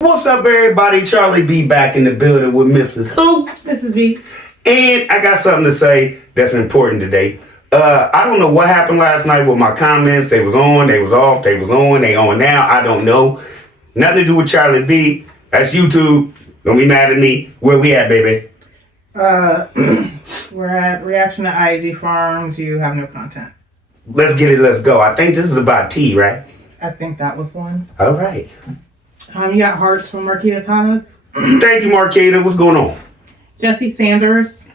What's up, everybody? Charlie B back in the building with Mrs. Who? Mrs. B. And I got something to say that's important today. I don't know what happened last night with my comments. They was on, they was off, they was on, they on now. I don't know. Nothing to do with Charlie B. That's YouTube. Don't be mad at me. Where we at, baby? We're at Reaction to IG Farms. You have no content. Let's get it. Let's go. I think this is about tea, right? I think that was the one. All right. You got hearts from Marquita Thomas. Thank you, Marquita. What's going on? Jesse Sanders.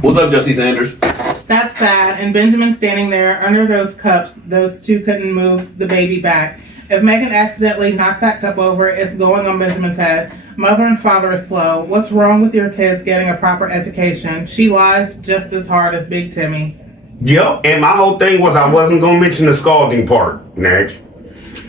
What's up, Jesse Sanders? That's sad. And Benjamin standing there under those cups. Those two couldn't move the baby back. If Megan accidentally knocked that cup over, it's going on Benjamin's head. Mother and father are slow. What's wrong with your kids getting a proper education? She lies just as hard as Big Timmy. Yep. And my whole thing was I wasn't going to mention the scalding part. Next.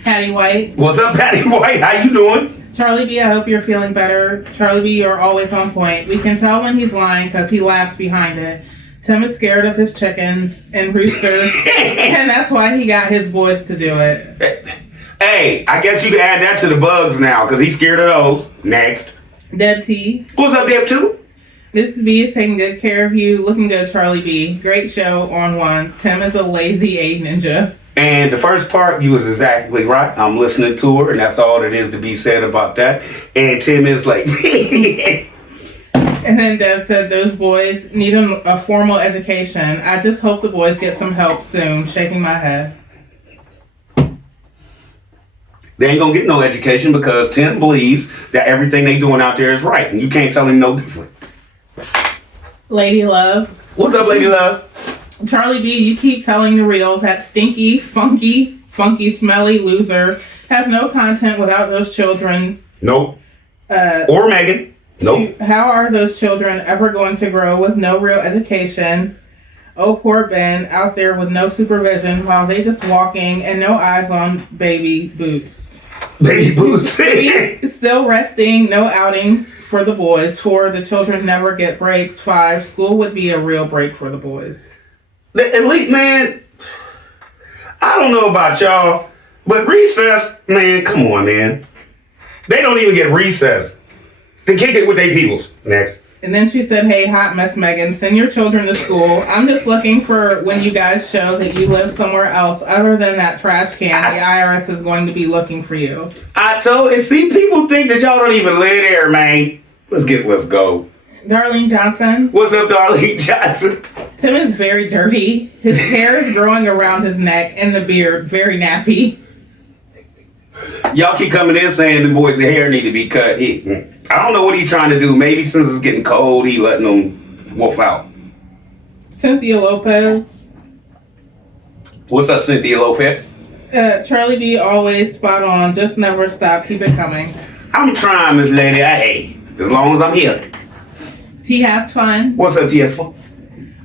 Patty White. What's up, Patty White? How you doing? Charlie B, I hope you're feeling better. Charlie B, you're always on point. We can tell when he's lying because he laughs behind it. Tim is scared of his chickens and roosters, and that's why he got his boys to do it. Hey, I guess you can add that to the bugs now because he's scared of those. Next. Deb T. What's up, Deb T? Mrs. B is taking good care of you. Looking good, Charlie B. Great show on one. Tim is a lazy A ninja. And the first part, you was exactly right. I'm listening to her, and that's all that is to be said about that. And Tim is lazy. And then Deb said, those boys need a formal education. I just hope the boys get some help soon. Shaking my head. They ain't gonna get no education because Tim believes that everything they doing out there is right, and you can't tell him no different. Lady Love. What's up, Lady Love? Charlie B, you keep telling the real that stinky, funky, smelly loser has no content without those children. Nope. Or Megan. Nope. How are those children ever going to grow with no real education? Oh, poor Ben out there with no supervision while they just walking and no eyes on baby boots. Baby boots. Still resting, no outing for the boys. 4, the children never get breaks. 5, school would be a real break for the boys. The elite, man, I don't know about y'all, but recess, man, come on, man. They don't even get recess. They kick it with their peoples. Next. And then she said, hey, hot mess Megan, send your children to school. I'm just looking for when you guys show that you live somewhere else other than that trash can. The IRS is going to be looking for you. I told you, see, people think that y'all don't even live there, man. Let's go. Darlene Johnson. What's up, Darlene Johnson? Tim is very dirty. His hair is growing around his neck and the beard very nappy. Y'all keep coming in saying the boys' hair need to be cut. I don't know what he's trying to do. Maybe since it's getting cold, he letting them wolf out. Cynthia Lopez. What's up, Cynthia Lopez? Charlie B, always spot on. Just never stop. Keep it coming. I'm trying, Miss Lady. Hey, as long as I'm here. T has fun. What's up, TS4?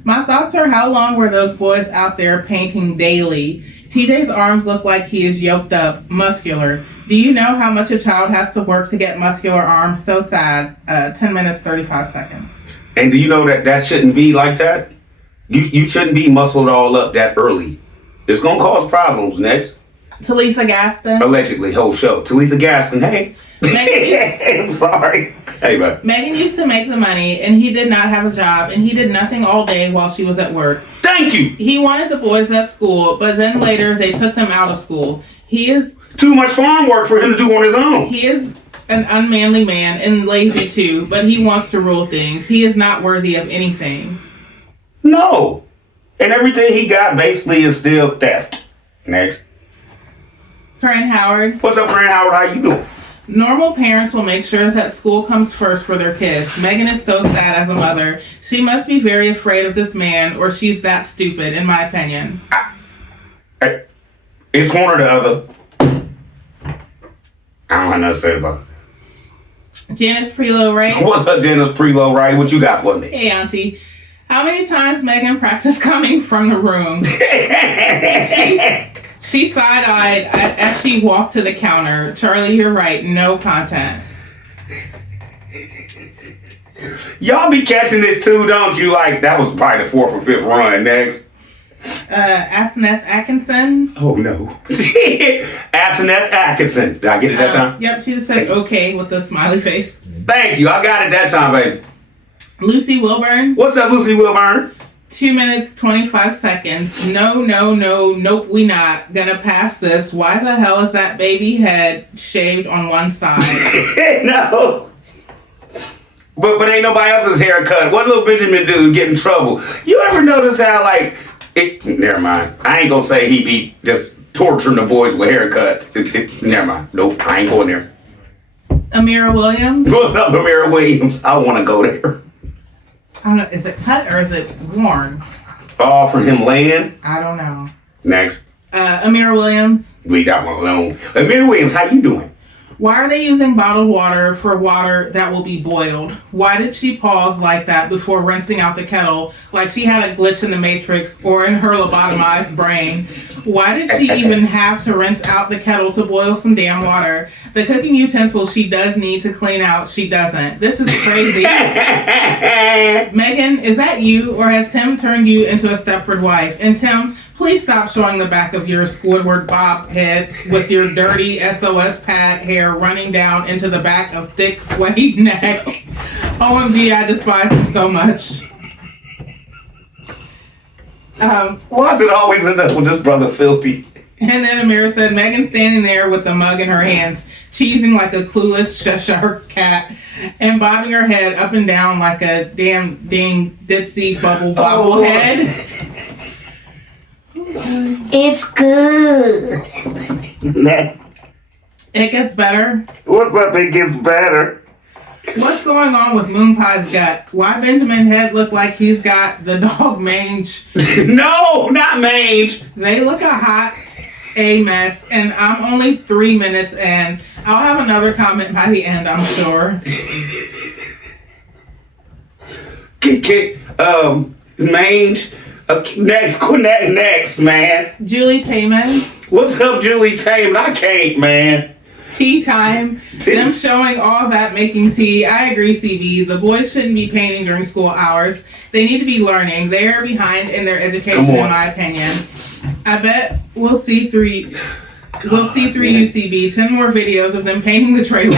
My thoughts are, how long were those boys out there painting daily? TJ's arms look like he is yoked up, muscular. Do you know how much a child has to work to get muscular arms? So sad. 10 minutes, 35 seconds. And do you know that shouldn't be like that? You shouldn't be muscled all up that early. It's going to cause problems. Next. Talitha Gaston. Allegedly, whole show. Talitha Gaston, hey. I'm sorry. Hey, man. Megan used to make the money, and he did not have a job, and he did nothing all day while she was at work. Thank you. He wanted the boys at school, but then later they took them out of school. He is too much farm work for him to do on his own. He is an unmanly man and lazy too, but he wants to rule things. He is not worthy of anything. No. And everything he got basically is still theft. Next. Corinne Howard. What's up, Corinne Howard? How you doing? Normal parents will make sure that school comes first for their kids. Megan is so sad as a mother. She must be very afraid of this man, or she's that stupid, in my opinion. It's one or the other. I don't have nothing to say about it. Janice Prelow Ray. What's up, Janice Prelow Ray? What you got for me? Hey, Auntie. How many times Megan practiced coming from the room? She side-eyed as she walked to the counter. Charlie, you're right. No content. Y'all be catching it too, don't you? Like, that was probably the 4th or 5th run. Next. Aseneth Atkinson. Oh no. Aseneth Atkinson. Did I get it that time? Yep, she just said okay with the smiley face. Thank you. I got it that time, baby. Lucy Wilburn. What's up, Lucy Wilburn? 2 minutes, 25 seconds. No, nope, we not gonna pass this. Why the hell is that baby head shaved on one side? No. But ain't nobody else's haircut. What little Benjamin dude get in trouble? You ever notice how never mind. I ain't gonna say he be just torturing the boys with haircuts. Never mind. Nope, I ain't going there. Amira Williams. What's up, Amira Williams? I wanna go there. I don't know, is it cut or is it worn? For him laying. I don't know. Next. Amira Williams. We got one alone. Amira Williams, how you doing? Why are they using bottled water for water that will be boiled? Why did she pause like that before rinsing out the kettle, like she had a glitch in the Matrix or in her lobotomized brain? Why did she even have to rinse out the kettle to boil some damn water? The cooking utensils she does need to clean out, she doesn't. This is crazy. Megan, is that you, or has Tim turned you into a Stepford wife? And Tim, please stop showing the back of your Squidward bob head with your dirty SOS pad hair running down into the back of thick, sweaty neck. OMG, I despise it so much. Why does it always end up with this brother filthy? And then Amira said, Megan standing there with the mug in her hands, cheesing like a clueless Cheshire cat, and bobbing her head up and down like a damn ding ditzy bubble head. It's good. It gets better. What's up? It gets better. What's going on with Moon Pie's gut? Why Benjamin head look like he's got the dog mange? No, not mange. They look a hot mess, and I'm only 3 minutes in. I'll have another comment by the end, I'm sure. Mange. Next, man. Julie Taman. What's up, Julie Taman? I can't, man. Tea time. Them showing all that making tea. I agree, CB. The boys shouldn't be painting during school hours. They need to be learning. They are behind in their education, in my opinion. I bet we'll see through UCB 10 more videos of them painting the trailer.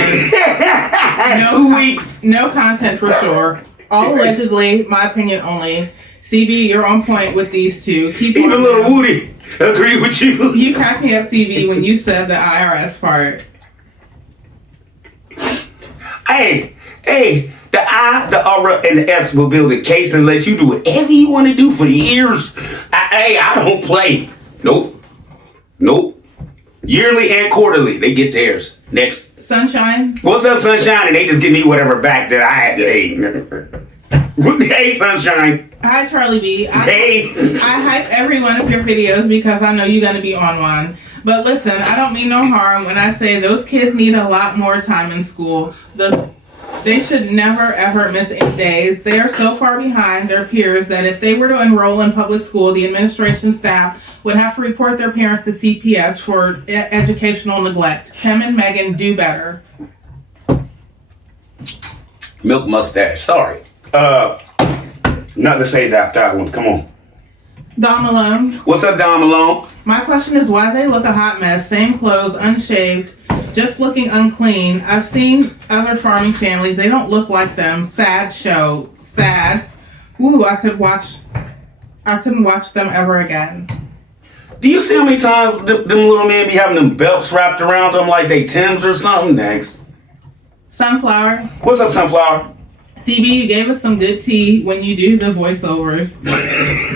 2 weeks. No content for sure. All allegedly, my opinion only. CB, you're on point with these two. Keep even little Woody agree with you. You cracked me up, CB, when you said the IRS part. Hey, the I, the R, and the S will build a case and let you do whatever you want to do for years. I don't play. Nope. Yearly and quarterly, they get theirs. Next. Sunshine. What's up, Sunshine? And they just give me whatever back that I had to. Hey, Sunshine. Hi, Charlie B. Hey. I hype every one of your videos because I know you're going to be on one. But listen, I don't mean no harm when I say those kids need a lot more time in school. They should never, ever miss 8 days. They are so far behind their peers that if they were to enroll in public school, the administration staff would have to report their parents to CPS for educational neglect. Tim and Megan, do better. Milk mustache. Sorry. Not to say that one. Come on. Dom Malone. What's up, Dom Malone? My question is why they look a hot mess. Same clothes, unshaved, just looking unclean. I've seen other farming families. They don't look like them. Sad show. Sad. Ooh, I couldn't watch them ever again. Do you see how many times them little men be having them belts wrapped around them like they Timbs or something? Next. Sunflower. What's up, Sunflower? CB, you gave us some good tea when you do the voiceovers.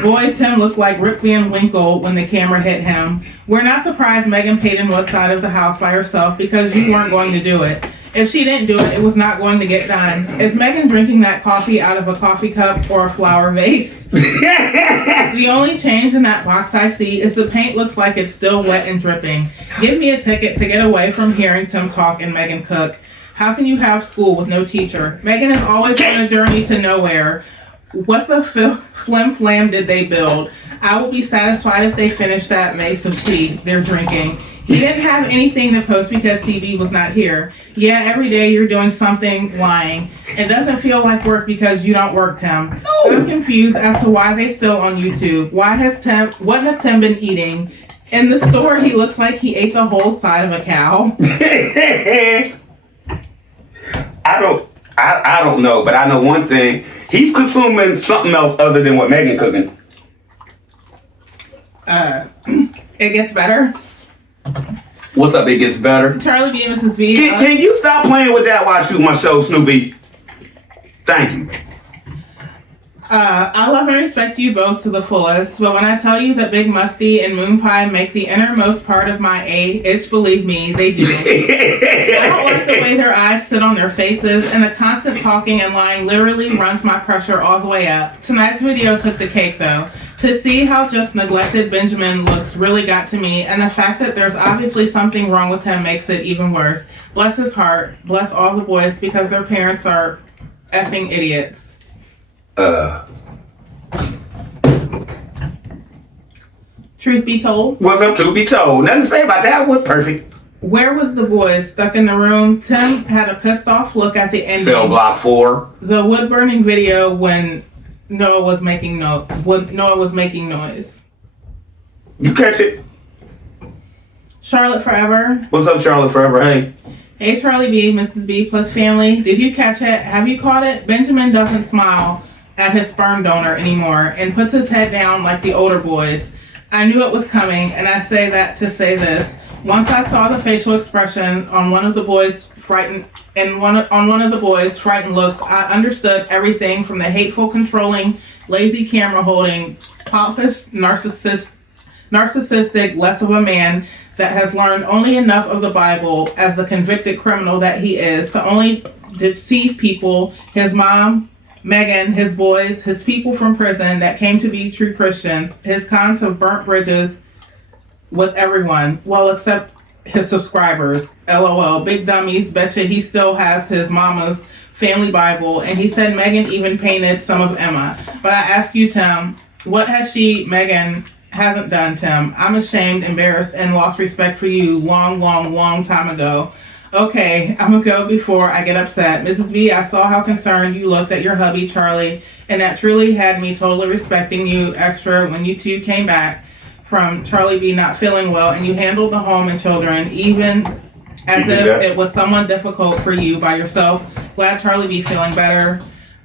Boy, Tim looked like Rip Van Winkle when the camera hit him. We're not surprised Megan paid in what side of the house by herself because you weren't going to do it. If she didn't do it, it was not going to get done. Is Megan drinking that coffee out of a coffee cup or a flower vase? The only change in that box I see is the paint looks like it's still wet and dripping. Give me a ticket to get away from hearing Tim talk and Megan cook. How can you have school with no teacher? Megan is always on a journey to nowhere. What the flim flam did they build? I will be satisfied if they finish that mace of tea they're drinking. He didn't have anything to post because CB was not here. Yeah, every day you're doing something lying. It doesn't feel like work because you don't work, Tim. I'm confused as to why they still on YouTube. What has Tim been eating? In the store, he looks like he ate the whole side of a cow. I don't know, but I know one thing. He's consuming something else other than what Megan cooking. It gets better. What's up? It gets better. Charlie B, Mrs. B. Can you stop playing with that while I shoot my show, Snoopy? Thank you. I love and respect you both to the fullest, but when I tell you that Big Musty and Moon Pie make the innermost part of my itch, believe me, they do. I don't like the way their eyes sit on their faces, and the constant talking and lying literally runs my pressure all the way up. Tonight's video took the cake, though. To see how just neglected Benjamin looks really got to me, and the fact that there's obviously something wrong with him makes it even worse. Bless his heart. Bless all the boys because their parents are effing idiots. Truth be told. What's up, truth be told? Nothing to say about that. What perfect. Where was the boys? Stuck in the room? Tim had a pissed off look at the ending. Cell block 4. The wood burning video when Noah was making noise. You catch it? Charlotte Forever. What's up, Charlotte Forever? Hey. Hey, Charlie B, Mrs. B plus family. Did you catch it? Have you caught it? Benjamin doesn't smile at his sperm donor anymore and puts his head down like the older boys. I knew it was coming, and I say that to say this. Once I saw the facial expression on one of the boys' frightened looks, I understood everything from the hateful, controlling, lazy camera holding, pompous, narcissistic, less of a man that has learned only enough of the Bible as the convicted criminal that he is to only deceive people, his mom, Megan, his boys, his people from prison that came to be true Christians. His cons have burnt bridges with everyone, well, except his subscribers. LOL, big dummies. Betcha he still has his mama's family Bible, and he said Megan even painted some of Emma. But I ask you, Tim, what has Megan hasn't done, Tim? I'm ashamed, embarrassed, and lost respect for you long time ago. Okay, I'm gonna go before I get upset. Mrs. B, I saw how concerned you looked at your hubby, Charlie, and that truly had me totally respecting you extra when you two came back from Charlie B not feeling well, and you handled the home and children, even as if it was someone difficult for you by yourself. Glad Charlie B feeling better.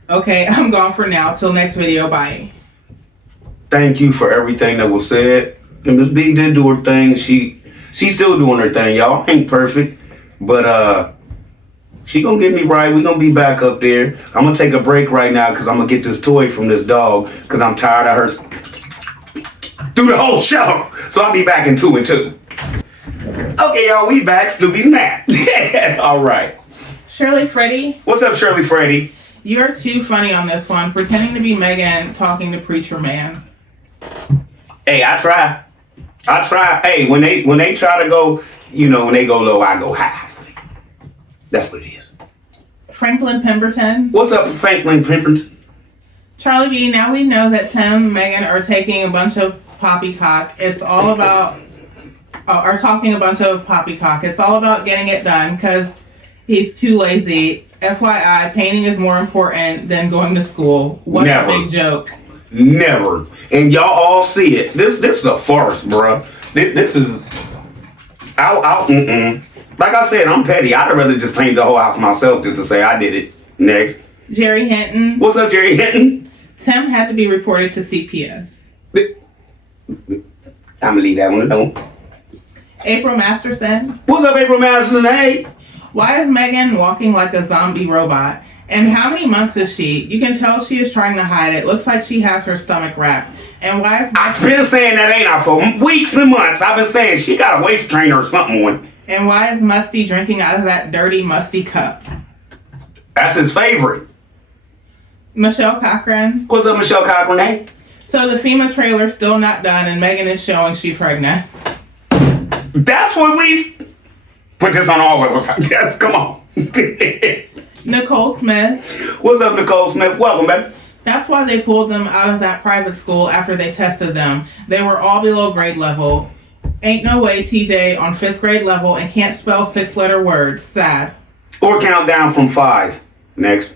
Okay, I'm gone for now. Till next video, bye. Thank you for everything that was said. And Miss B did do her thing. She's still doing her thing, y'all. Ain't perfect. But she gonna get me right. We gonna be back up there. I'm gonna take a break right now because I'm gonna get this toy from this dog because I'm tired of her through the whole show. So I'll be back in 2 and 2. Okay, y'all, we back. Snoopy's nap. All right. Shirley Freddy. What's up, Shirley Freddy? You're too funny on this one, pretending to be Megan talking to Preacher Man. Hey, I try. Hey, when they try to go, when they go low, I go high. That's what it is. Franklin Pemberton. What's up, Franklin Pemberton? Charlie B, now we know that Tim and Megan are taking a bunch of poppycock. It's all about, are talking a bunch of poppycock. It's all about getting it done because he's too lazy. FYI, painting is more important than going to school. What a big joke. Never. And y'all all see it. This is a farce, bruh. This is... Like I said, I'm petty. I'd rather just paint the whole house myself just to say I did it. Next. Jerry Hinton. What's up, Jerry Hinton? Tim had to be reported to CPS. I'm gonna leave that one alone. April Masterson. What's up, April Masterson? Hey. Why is Megan walking like a zombie robot? And how many months is she? You can tell she is trying to hide it. Looks like she has her stomach wrapped. And why is I've been saying that, ain't I, for weeks and months. I've been saying she got a waist trainer or something on. And why is Musty drinking out of that dirty, musty cup? That's his favorite. Michelle Cochran. What's up, Michelle Cochran? Hey. So the FEMA trailer's still not done and Megan is showing she's pregnant. That's what we... Put this on all of us. Yes, come on. Nicole Smith. What's up, Nicole Smith? Welcome back. That's why they pulled them out of that private school after they tested them. They were all below grade level. Ain't no way TJ on 5th grade level and can't spell 6-letter words. Sad. Or count down from 5. Next.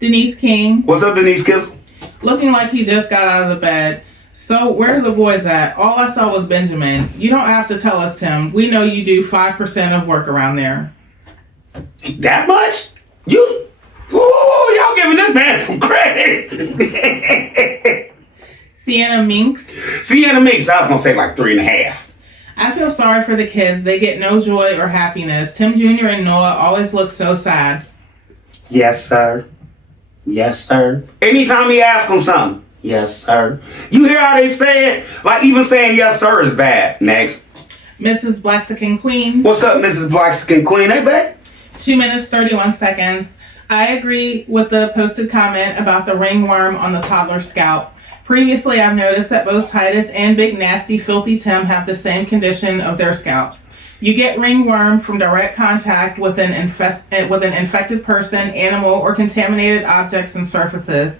Denise King. What's up, Denise Kissel? Looking like he just got out of the bed. So where are the boys at? All I saw was Benjamin. You don't have to tell us, Tim. We know you do 5% of work around there. That much? You? Ooh, y'all giving this man some credit. Sienna Minks. Sienna Minks, I was going to say like 3.5. I feel sorry for the kids. They get no joy or happiness. Tim Jr. and Noah always look so sad. Yes, sir. Yes, sir. Anytime he asks them something, yes, sir. You hear how they say it? Like even saying yes, sir is bad. Next. Mrs. Blaxican Queen. What's up, Mrs. Blaxican Queen? Hey, babe. 2 minutes, 31 seconds. I agree with the posted comment about the ringworm on the toddler scalp. Previously, I've noticed that both Titus and Big Nasty Filthy Tim have the same condition of their scalps. You get ringworm from direct contact with an infected person, animal, or contaminated objects and surfaces.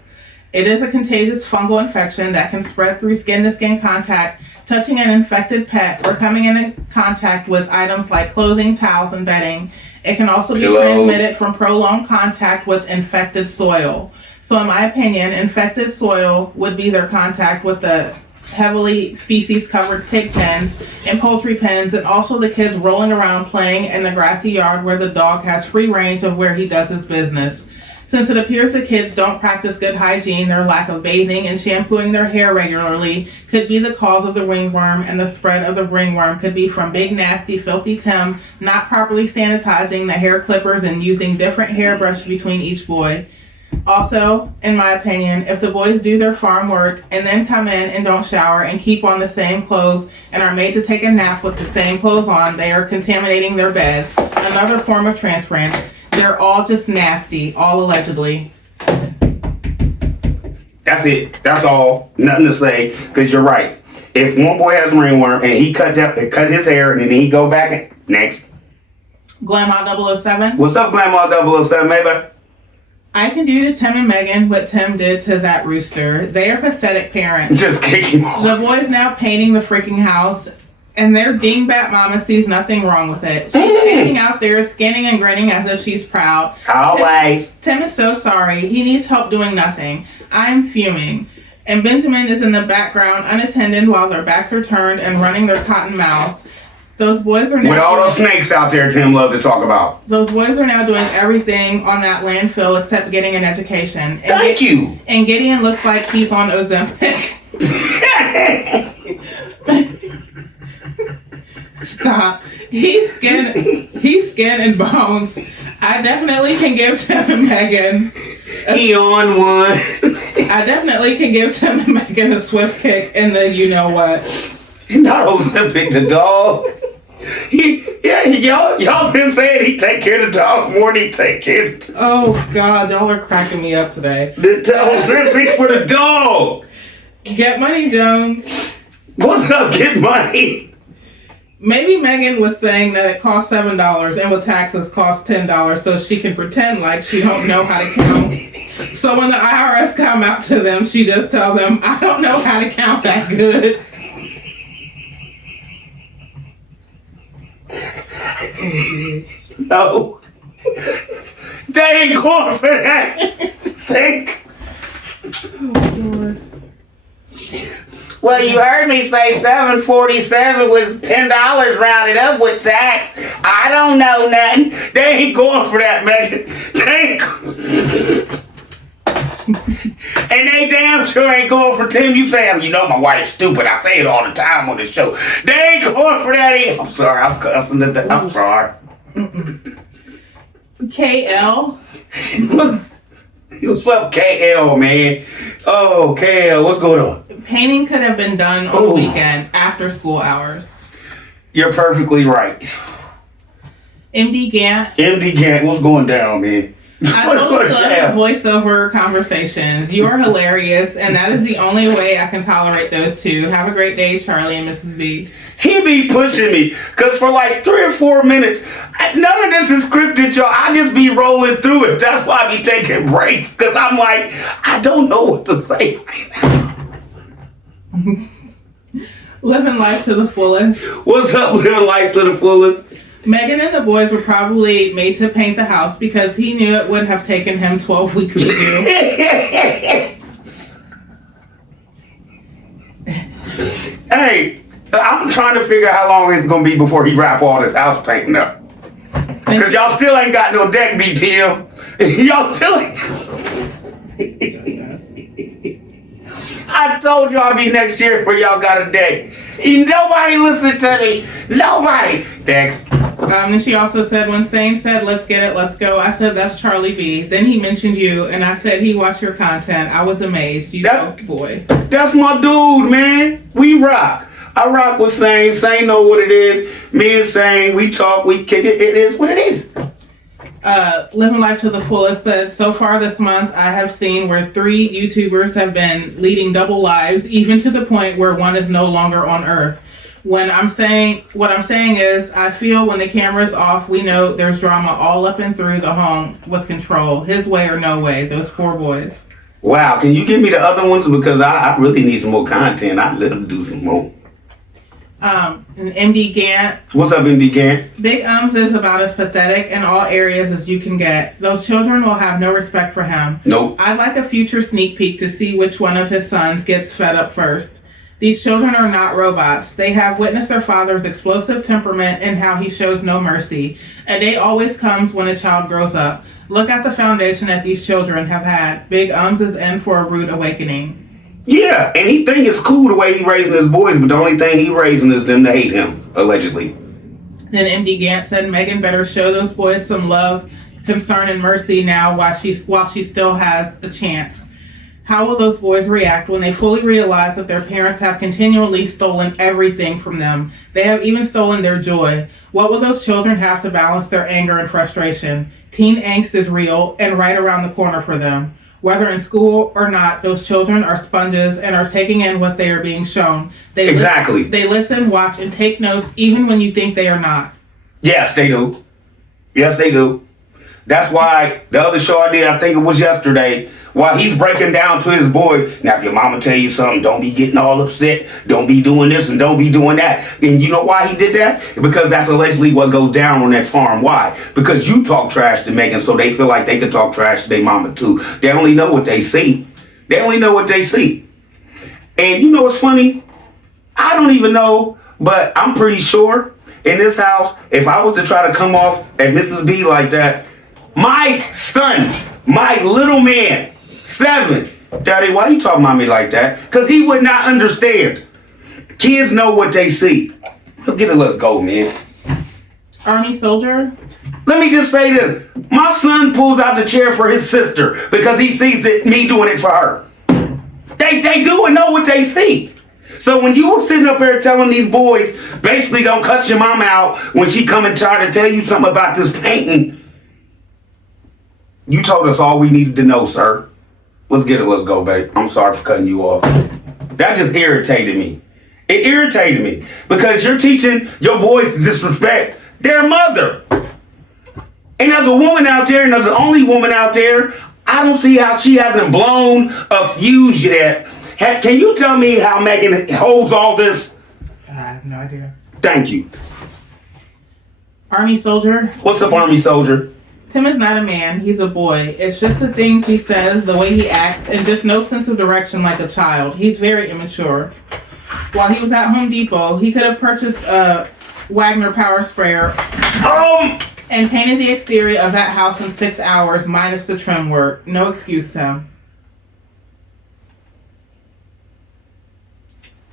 It is a contagious fungal infection that can spread through skin-to-skin contact, touching an infected pet, or coming into contact with items like clothing, towels, and bedding. It can also be transmitted from prolonged contact with infected soil. So in my opinion, infected soil would be their contact with the heavily feces-covered pig pens and poultry pens, and also the kids rolling around playing in the grassy yard where the dog has free range of where he does his business. Since it appears the kids don't practice good hygiene, their lack of bathing and shampooing their hair regularly could be the cause of the ringworm, and the spread of the ringworm could be from Big Nasty Filthy Tim not properly sanitizing the hair clippers and using different hairbrush between each boy. Also, in my opinion, if the boys do their farm work and then come in and don't shower and keep on the same clothes and are made to take a nap with the same clothes on, they are contaminating their beds. Another form of transference. They're all just nasty, all allegedly. That's it. That's all. Nothing to say, because you're right. If one boy has ringworm and he cut his hair and then he go back and next. Grandma 007. What's up, Grandma 007, baby? I can do to Tim and Megan what Tim did to that rooster. They are pathetic parents. Just kick him off. The boy's now painting the freaking house, and their dingbat mama sees nothing wrong with it. She's standing out there skinning and grinning as if she's proud. Always. Tim is so sorry. He needs help doing nothing. I'm fuming. And Benjamin is in the background unattended while their backs are turned and running their cotton mouths. Those boys are now with all those snakes out there Tim love to talk about. Those boys are now doing everything on that landfill except getting an education. And Thank you. And Gideon looks like he's on Ozempic. Stop. He's skin and bones. I definitely can give Tim and Megan. He on one. I definitely can give Tim and Megan a swift kick in the you know what. Not Ozempic, the dog. Y'all been saying he take care of the dog more than he take care of the dog. Oh God, y'all are cracking me up today. The Ozempic for the dog. Get money, Jones. What's up, get money? Maybe Megan was saying that it costs $7 and with taxes costs $10, so she can pretend like she don't know how to count. So when the IRS come out to them, she just tell them, I don't know how to count that good. No. They ain't going for that. Think. Oh, Lord. Well, you heard me say $7.47 with $10 rounded up with tax. I don't know nothing. They ain't going for that, Megan. And they damn sure ain't going for Tim. You say, you know my wife's stupid. I say it all the time on the show. They ain't going for that either. I'm sorry. I'm cussing. I'm sorry. KL? What's up, KL, man? Oh, KL, what's going on? Painting could have been done on the weekend after school hours. You're perfectly right. MD Gant. MD Gant, what's going down, man? I totally love voiceover conversations. You are hilarious, and that is the only way I can tolerate those two. Have a great day, Charlie and Mrs. B. He be pushing me, because for like 3 or 4 minutes, none of this is scripted, y'all. I just be rolling through it. That's why I be taking breaks, because I'm like, I don't know what to say right now. Living life to the fullest. What's up, living life to the fullest? Megan and the boys were probably made to paint the house because he knew it would have taken him 12 weeks to do. Hey, I'm trying to figure out how long it's gonna be before he wrap all this house painting up. Cause y'all still ain't got no deck, BTM. Y'all still ain't. I told y'all I'd be next year before y'all got a deck. Nobody listened to me. Nobody. Next. And she also said, when Sane said, let's get it, let's go, I said, that's Charlie B. Then he mentioned you, and I said, he watched your content. I was amazed. You know, boy. That's my dude, man. We rock. I rock with Sane. Sane know what it is. Me and Sane, we talk, we kick it. It is what it is. Living Life to the Fullest said, so far this month, I have seen where 3 YouTubers have been leading double lives, even to the point where one is no longer on Earth. What I'm saying is, I feel when the camera's off, we know there's drama all up and through the home with Control. His way or no way. Those 4 boys. Wow, can you give me the other ones? Because I really need some more content. I'd love to do some more. And MD Gant. What's up, MD Gant? Big Ums is about as pathetic in all areas as you can get. Those children will have no respect for him. Nope. I'd like a future sneak peek to see which one of his sons gets fed up first. These children are not robots. They have witnessed their father's explosive temperament and how he shows no mercy. A day always comes when a child grows up. Look at the foundation that these children have had. Big Ums is in for a rude awakening. Yeah, and he think it's cool the way he raising his boys, but the only thing he raising is them to hate him, allegedly. Then MD Gant said Megan better show those boys some love, concern, and mercy now while she still has a chance. How will those boys react when they fully realize that their parents have continually stolen everything from them? They have even stolen their joy. What will those children have to balance their anger and frustration? Teen angst is real and right around the corner for them. Whether in school or not, those children are sponges and are taking in what they are being shown. Exactly. They listen, watch, and take notes even when you think they are not. Yes, they do. Yes, they do. That's why the other show I did, I think it was yesterday, while he's breaking down to his boy, now if your mama tell you something, don't be getting all upset, don't be doing this and don't be doing that. And you know why he did that? Because that's allegedly what goes down on that farm. Why? Because you talk trash to Megan, so they feel like they can talk trash to their mama too. They only know what they see. They only know what they see. And you know what's funny? I don't even know, but I'm pretty sure in this house, if I was to try to come off at Mrs. B like that, my son, my little man, 7, Daddy, why you talking about me like that? Because he would not understand. Kids know what they see. Let's get it, let's go, man. Army Soldier? Let me just say this. My son pulls out the chair for his sister because he sees me doing it for her. They do and know what they see. So when you were sitting up here telling these boys, basically don't cut your mama out when she come and try to tell you something about this painting, you told us all we needed to know, sir. Let's get it, let's go, babe. I'm sorry for cutting you off. That just irritated me. It irritated me because you're teaching your boys to disrespect their mother. And there's a woman out there, and there's the only woman out there, I don't see how she hasn't blown a fuse yet. Can you tell me how Megan holds all this? I have no idea. Thank you. Army Soldier? What's up, Army Soldier? Tim is not a man, he's a boy. It's just the things he says, the way he acts, and just no sense of direction like a child. He's very immature. While he was at Home Depot, he could have purchased a Wagner power sprayer and painted the exterior of that house in 6 hours minus the trim work. No excuse, Tim.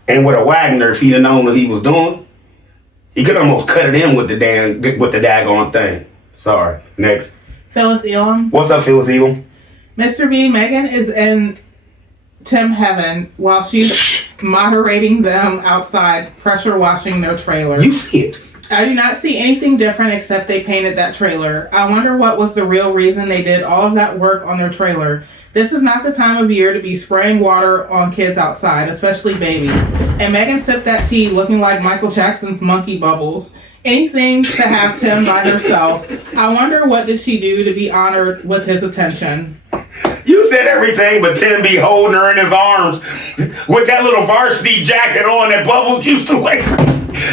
And with a Wagner, if he'd have known what he was doing, he could almost cut it in with the daggone thing. Sorry. Next. Phyllis Elam. What's up, Phyllis Elam? Mr. B, Megan is in Tim heaven while she's moderating them outside, pressure washing their trailer. You see it. I do not see anything different except they painted that trailer. I wonder what was the real reason they did all of that work on their trailer. This is not the time of year to be spraying water on kids outside, especially babies. And Megan sipped that tea looking like Michael Jackson's monkey bubbles. Anything to have Tim by herself. I wonder what did she do to be honored with his attention. You said everything, but Tim be holding her in his arms with that little varsity jacket on that Bubbles used to wear.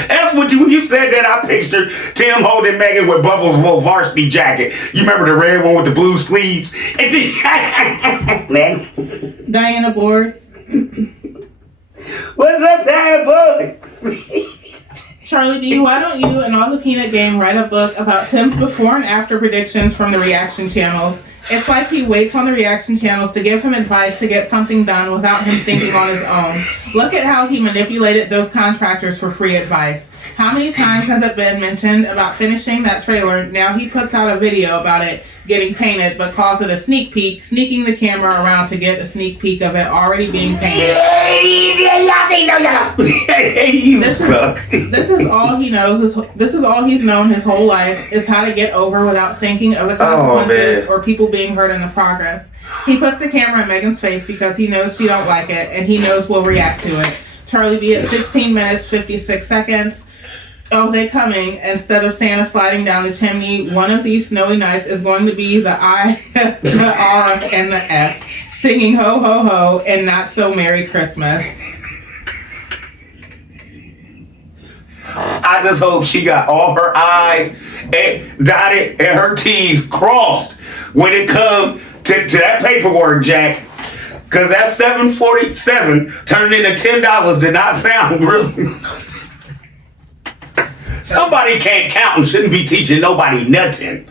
That's what when you said that, I pictured Tim holding Megan with Bubbles' little varsity jacket. You remember the red one with the blue sleeves? And Diana Boards. What's up, Diana Boards? Charlie B, why don't you and all the Peanut Gang write a book about Tim's before and after predictions from the reaction channels? It's like he waits on the reaction channels to give him advice to get something done without him thinking on his own. Look at how he manipulated those contractors for free advice. How many times has it been mentioned about finishing that trailer? Now he puts out a video about it getting painted, but calls it a sneak peek, sneaking the camera around to get a sneak peek of it already being painted. This is all he knows. This is all he's known his whole life, is how to get over without thinking of the consequences or people being hurt in the progress. He puts the camera in Megan's face because he knows she don't like it, and he knows we'll react to it. Charlie B at 16 minutes, 56 seconds. Oh, they coming. Instead of Santa sliding down the chimney, one of these snowy nights is going to be the I, the R, and the S, singing ho, ho, ho, and not so Merry Christmas. I just hope she got all her I's dotted and her T's crossed when it comes to that paperwork, Jack. Because that $7.47 turned into $10 did not sound really... Somebody can't count and shouldn't be teaching nobody nothing.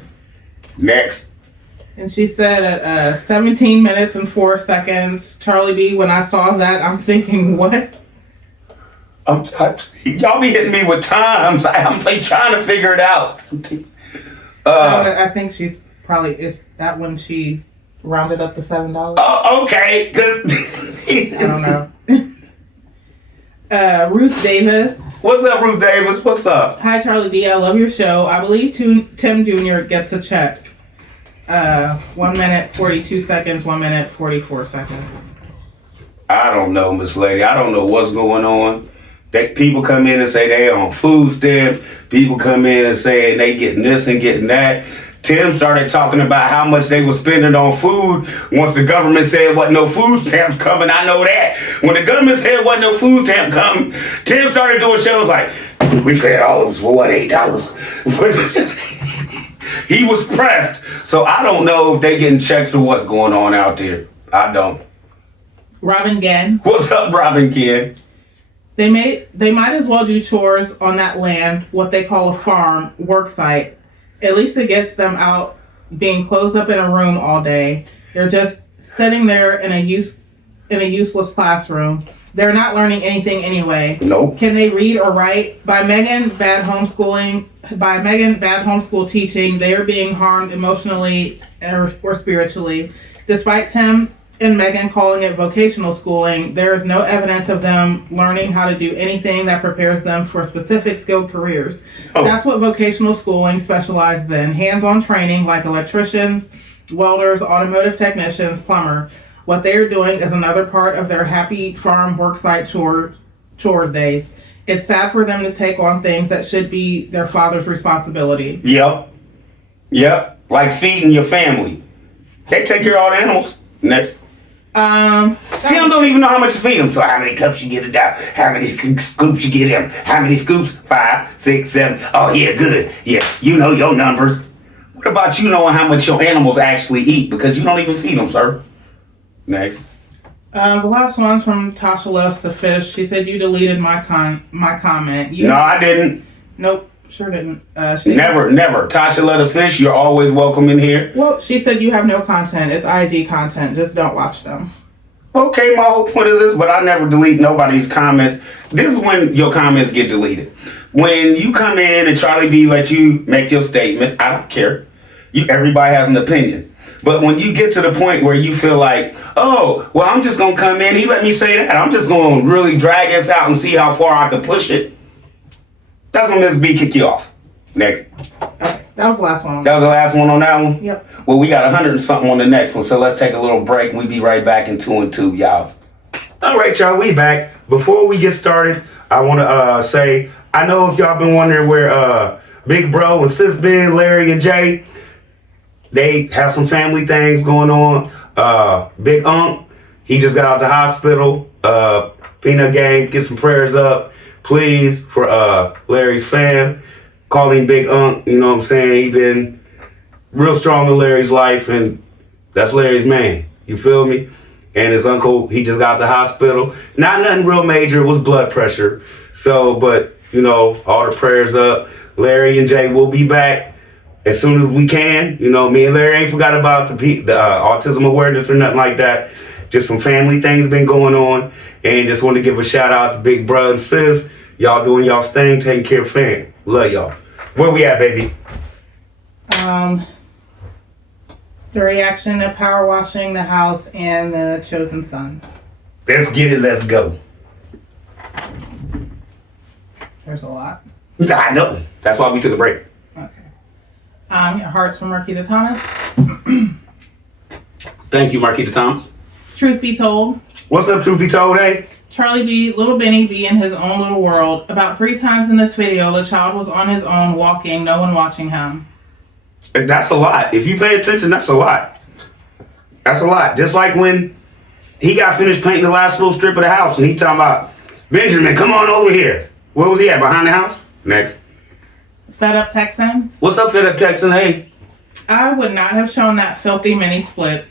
Next. And she said at 17 minutes and 4 seconds, Charlie B, when I saw that, I'm thinking, what? Y'all be hitting me with times. I'm like trying to figure it out. I think she's probably, is that when she rounded up to $7? Oh, okay. I don't know. Ruth Davis. What's up, Ruth Davis? What's up? Hi, Charlie B. I love your show. I believe Tim Jr. gets a check. 1 minute, 42 seconds, 1 minute, 44 seconds. I don't know, Miss Lady. I don't know what's going on. People come in and say they on food stamps. People come in and say they getting this and getting that. Tim started talking about how much they were spending on food once the government said wasn't no food stamps coming. I know that. When the government said wasn't no food stamp coming, Tim started doing shows like, we fed all of us for what, $8? He was pressed. So I don't know if they getting checks for what's going on out there. I don't. Robin Gann. What's up, Robin Gann? They might as well do chores on that land, what they call a farm, work site. At least it gets them out being closed up in a room all day. They're just sitting there in a useless classroom. They're not learning anything anyway. Nope. Can they read or write? By Megan bad homeschool teaching, they are being harmed emotionally or spiritually. Despite Tim and Megan calling it vocational schooling, there is no evidence of them learning how to do anything that prepares them for specific skilled careers. Oh. That's what vocational schooling specializes in. Hands-on training like electricians, welders, automotive technicians, plumber. What they are doing is another part of their happy farm worksite chore days. It's sad for them to take on things that should be their father's responsibility. Yep. Like feeding your family. They take care of all the animals. Next. Tim don't even know how much to feed him. So how many cups you get it out? How many scoops you get him? How many scoops? 5, 6, 7. Oh yeah, good. Yeah, you know your numbers. What about you knowing how much your animals actually eat? Because you don't even feed them, sir. Next. The last one's from Tasha Loves the Fish. She said you deleted my comment. No, I didn't. Nope, sure didn't. Never. Tasha Love the Fish, you're always welcome in here. Well, she said you have no content. It's IG content. Just don't watch them. Okay, my whole point is this, but I never delete nobody's comments. This is when your comments get deleted. When you come in and Charlie B let you make your statement, I don't care. Everybody has an opinion. But when you get to the point where you feel like, oh, well, I'm just going to come in. He let me say that. I'm just going to really drag us out and see how far I can push it. That's when Ms. B kick you off. Next. Okay, that was the last one. That was the last one on that one? Yep. Well, we got 100 and something on the next one. So let's take a little break and we'll be right back in 2 and 2, y'all. All right, y'all, we back. Before we get started, I want to say, I know if y'all been wondering where Big Bro and Sis been, Larry and Jay, they have some family things going on. Big Unc, he just got out the hospital. Peanut Game, get some prayers up, please, for Larry's fam. Call him Big Unc, you know what I'm saying? He been real strong in Larry's life, and that's Larry's man. You feel me? And his uncle, he just got out the hospital. Not nothing real major, it was blood pressure. So, but, you know, all the prayers up. Larry and Jay will be back as soon as we can. You know, me and Larry ain't forgot about the autism awareness or nothing like that. Just some family things been going on. And just want to give a shout out to Big Brother and Sis. Y'all doing y'all's thing, taking care of fam. Love y'all. Where we at, baby? The reaction to power washing the house and the chosen son. Let's get it, let's go. There's a lot. I know. That's why we took a break. Okay. Hearts from Marquita Thomas. Thank you, Marquita Thomas. Truth be told. What's up, truth be told, hey? Charlie B, little Benny B in his own little world. About 3 times in this video, the child was on his own walking, no one watching him. That's a lot. If you pay attention, that's a lot. That's a lot. Just like when he got finished painting the last little strip of the house and he talking about, Benjamin, come on over here. Where was he at? Behind the house? Next. Fed Up Texan. What's up, Fed Up Texan? Hey. I would not have shown that filthy mini split.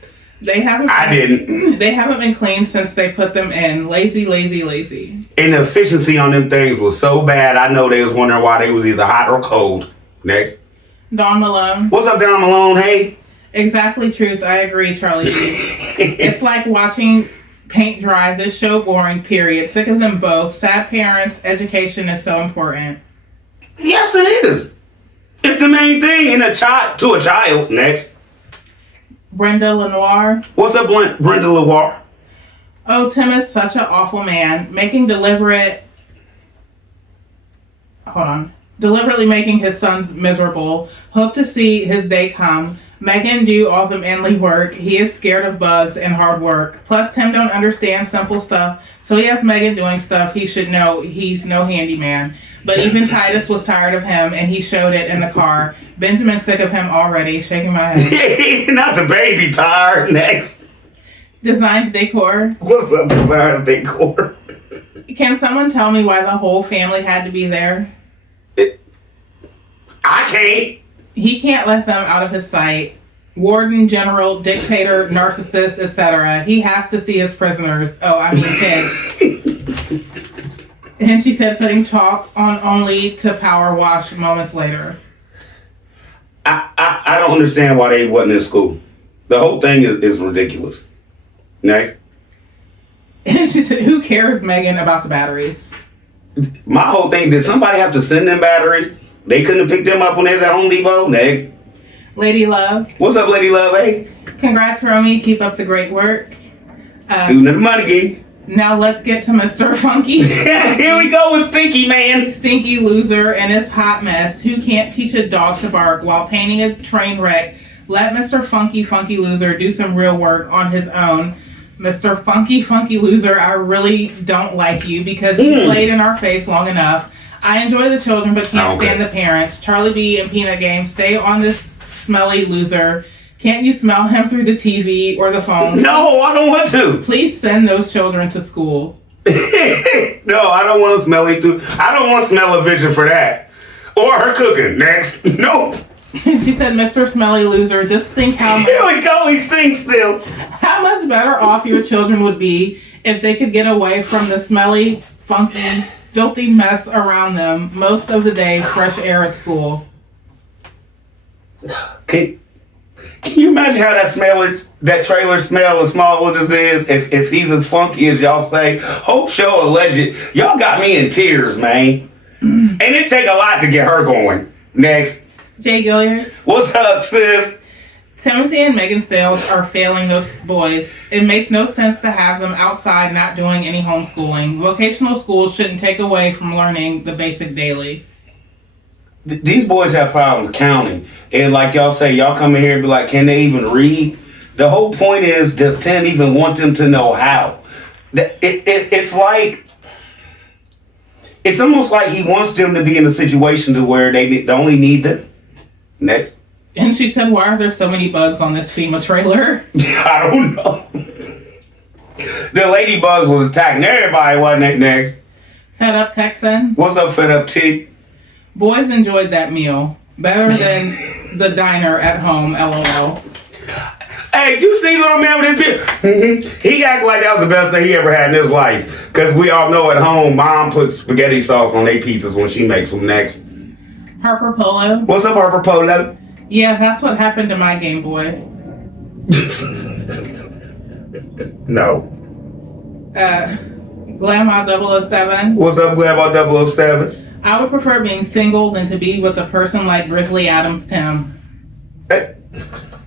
I didn't. They haven't been cleaned since they put them in. Lazy, lazy, lazy. And the efficiency on them things was so bad, I know they was wondering why they was either hot or cold. Next. Dawn Malone. What's up, Dawn Malone? Hey. Exactly, Truth. I agree, Charlie B. It's like watching paint dry. This show boring, period. Sick of them both. Sad parents. Education is so important. Yes, it is. It's the main thing in a child to a child. Next. Brenda Lenoir. What's up, Brenda Lenoir? Oh, Tim is such an awful man. Deliberately making his sons miserable. Hope to see his day come. Megan do all the manly work. He is scared of bugs and hard work. Plus, Tim don't understand simple stuff, so he has Megan doing stuff he should know. He's no handyman. But even Titus was tired of him, and he showed it in the car. Benjamin's sick of him already, shaking my head. Not the baby, tired. Next. Designs Decor. What's up, Designs Decor? Can someone tell me why the whole family had to be there? I can't. He can't let them out of his sight. Warden, general, dictator, narcissist, etc. He has to see his prisoners. Kids. And she said putting chalk on only to power wash moments later. I don't understand why they wasn't in school. The whole thing is ridiculous. Next. And she said, who cares, Megan, about the batteries? My whole thing, did somebody have to send them batteries? They couldn't have picked them up when they was at Home Depot? Next. Lady Love. What's up, Lady Love? Hey. Congrats, Romy. Keep up the great work. Student of the money game. Now let's get to Mr. Funky. Here we go with Stinky Man. Stinky loser and his hot mess who can't teach a dog to bark while painting a train wreck. Let Mr. Funky Loser do some real work on his own. Mr. Funky Loser, I really don't like you because you played in our face long enough. I enjoy the children but can't stand the parents. Charlie B and Peanut Game, stay on this smelly loser. Can't you smell him through the TV or the phone? No, I don't want to. Please send those children to school. No, I don't want to smell it through. I don't want to smell a vision for that. Or her cooking. Next. Nope. She said, Mr. Smelly Loser, just think how much... Here we go, he stinks still. How much better off your children would be if they could get away from the smelly, funky, filthy mess around them most of the day, fresh air at school. Can you imagine how that trailer smell as small as this is? If he's as funky as y'all say, whole show alleged, y'all got me in tears, man. And it take a lot to get her going. Next. Jay Gilliard. What's up, sis? Timothy and Megan Sales are failing those boys. It makes no sense to have them outside not doing any homeschooling. Vocational schools shouldn't take away from learning the basic daily. These boys have problems counting. And like y'all say, y'all come in here and be like, can they even read? The whole point is, does Tim even want them to know how? It's like, almost like he wants them to be in a situation to where they only need them. Next. And she said, why are there so many bugs on this FEMA trailer? I don't know. The ladybugs was attacking everybody, wasn't it, Nick? Fed Up Texan. What's up, Fed Up T? Boys enjoyed that meal. Better than the diner at home, LOL. Hey, you see little man with his beard? He acted like that was the best thing he ever had in his life. Because we all know at home, mom puts spaghetti sauce on their pizzas when she makes them next. Harper Polo. What's up, Harper Polo? Yeah, that's what happened to my Game Boy. No. Grandma 007. What's up, Grandma 007? I would prefer being single than to be with a person like Grizzly Adams Tim. Hey,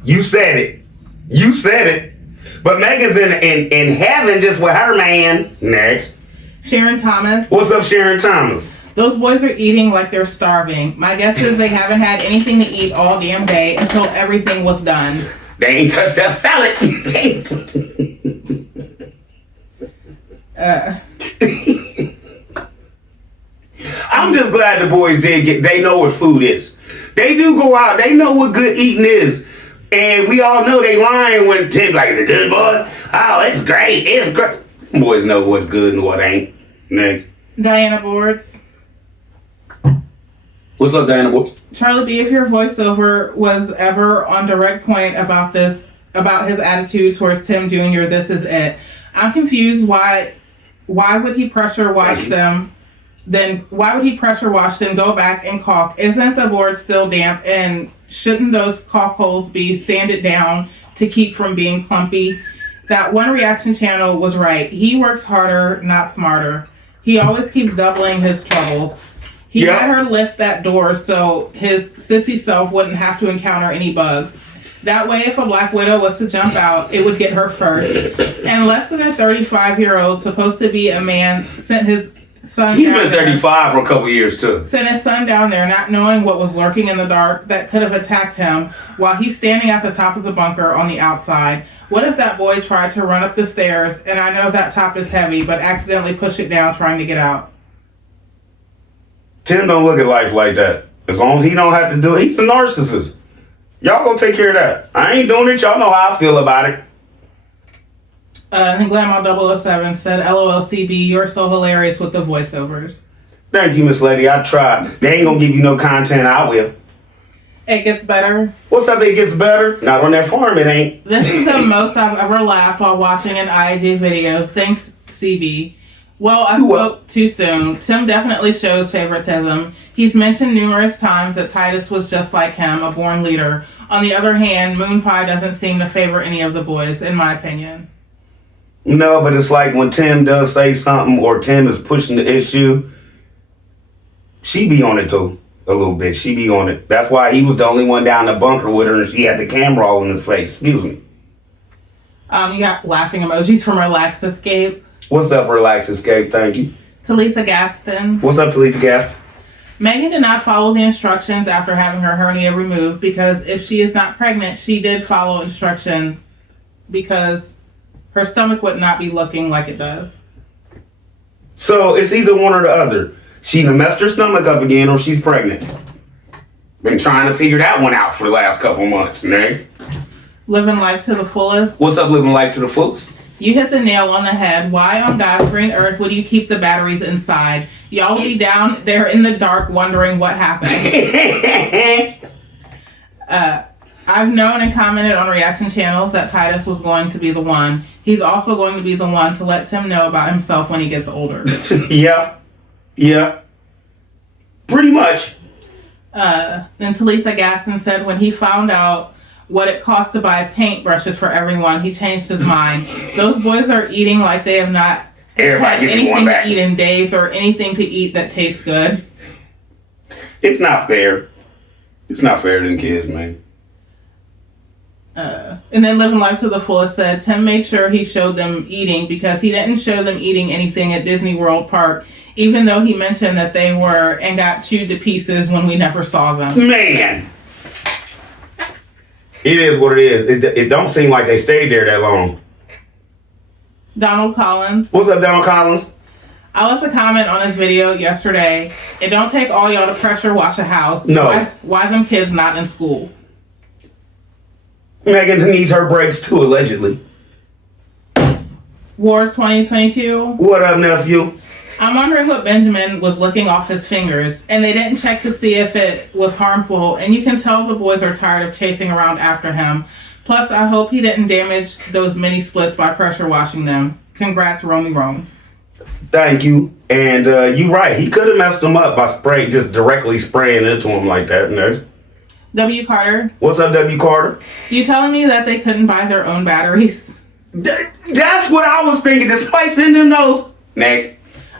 you said it. You said it. But Megan's in heaven just with her man. Next. Sharon Thomas. What's up, Sharon Thomas? Those boys are eating like they're starving. My guess is they haven't had anything to eat all damn day until everything was done. They ain't touched that salad. I'm just glad the boys they know what food is. They do go out, they know what good eating is. And we all know they lying when Tim's like, is it good, boy? Oh, it's great, it's great. Boys know what's good and what ain't. Next. Diana Boards. What's up, Diana Boards? Charlie B, if your voiceover was ever on direct point about his attitude towards Tim Jr., this is it. I'm confused why would he pressure wash them? Then why would he pressure wash them, go back and caulk? Isn't the board still damp? And shouldn't those caulk holes be sanded down to keep from being clumpy? That one reaction channel was right. He works harder, not smarter. He always keeps doubling his troubles. He had her lift that door so his sissy self wouldn't have to encounter any bugs. That way, if a Black Widow was to jump out, it would get her first. And less than a 35-year-old, supposed to be a man, sent his son He's down been 35 for a couple years, too. Sent his son down there not knowing what was lurking in the dark that could have attacked him while he's standing at the top of the bunker on the outside. What if that boy tried to run up the stairs, and I know that top is heavy, but accidentally push it down trying to get out? Tim don't look at life like that. As long as he don't have to do it, he's a narcissist. Y'all go take care of that. I ain't doing it. Y'all know how I feel about it. And Grandma 007 said, LOLCB, you're so hilarious with the voiceovers. Thank you, Miss Lady. I tried. They ain't gonna give you no content. I will. It gets better. What's up? It gets better. Not on that farm. It ain't. This is the most I've ever laughed while watching an IJ video. Thanks, CB. Well, I spoke too soon. Tim definitely shows favoritism. He's mentioned numerous times that Titus was just like him, a born leader. On the other hand, Moon Pie doesn't seem to favor any of the boys, in my opinion. No, but it's like when Tim does say something or Tim is pushing the issue, she be on it too, a little bit. She be on it. That's why he was the only one down the bunker with her and she had the camera all in his face. Excuse me. You got laughing emojis from Relax Escape. What's up, Relax Escape? Thank you. Talitha Gaston. What's up, Talitha Gaston? Megan did not follow the instructions after having her hernia removed because if she is not pregnant, she did follow instruction because her stomach would not be looking like it does. So it's either one or the other. She either messed her stomach up again or she's pregnant. Been trying to figure that one out for the last couple months. Next. Living life to the fullest. What's up, living life to the fullest? You hit the nail on the head. Why on God's green earth would you keep the batteries inside? Y'all will be down there in the dark wondering what happened. I've known and commented on reaction channels that Titus was going to be the one. He's also going to be the one to let Tim know about himself when he gets older. Yeah. Pretty much. Then Talitha Gaston said when he found out what it cost to buy paintbrushes for everyone, he changed his mind. Those boys are eating like they have not had anything to eat in days or anything to eat that tastes good. It's not fair. It's not fair to them kids, man. And then Living Life to the Fullest said Tim made sure he showed them eating because he didn't show them eating anything at Disney World Park, even though he mentioned that they were and got chewed to pieces when we never saw them. Man! It is what it is. It don't seem like they stayed there that long. Donald Collins. What's up, Donald Collins? I left a comment on his video yesterday. It don't take all y'all to pressure wash a house. No. Why them kids not in school? Megan needs her breaks too, allegedly. Wars 2022. What up, nephew? I'm wondering what Benjamin was licking off his fingers, and they didn't check to see if it was harmful, and you can tell the boys are tired of chasing around after him. Plus, I hope he didn't damage those mini splits by pressure washing them. Congrats, Romy Rome. Thank you. And you right. He could have messed him up by just directly spraying into him like that. Next. W. Carter, What's up, W. Carter? you telling me that they couldn't buy their own batteries? That's what I was thinking. The spice in them nose. Next.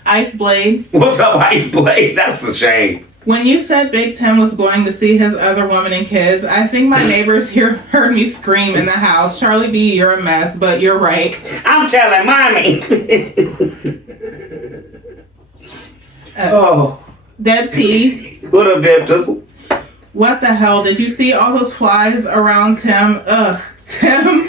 Ice Blade, What's up, Ice Blade? That's a shame. when you said Big Tim was going to see his other woman and kids, I think my neighbors here heard me scream in the house, Charlie B, you're a mess, but you're right. I'm telling mommy. Oh. Deb T, What up, Deb Tussle? what the hell? Did you see all those flies around Tim? Ugh. Tim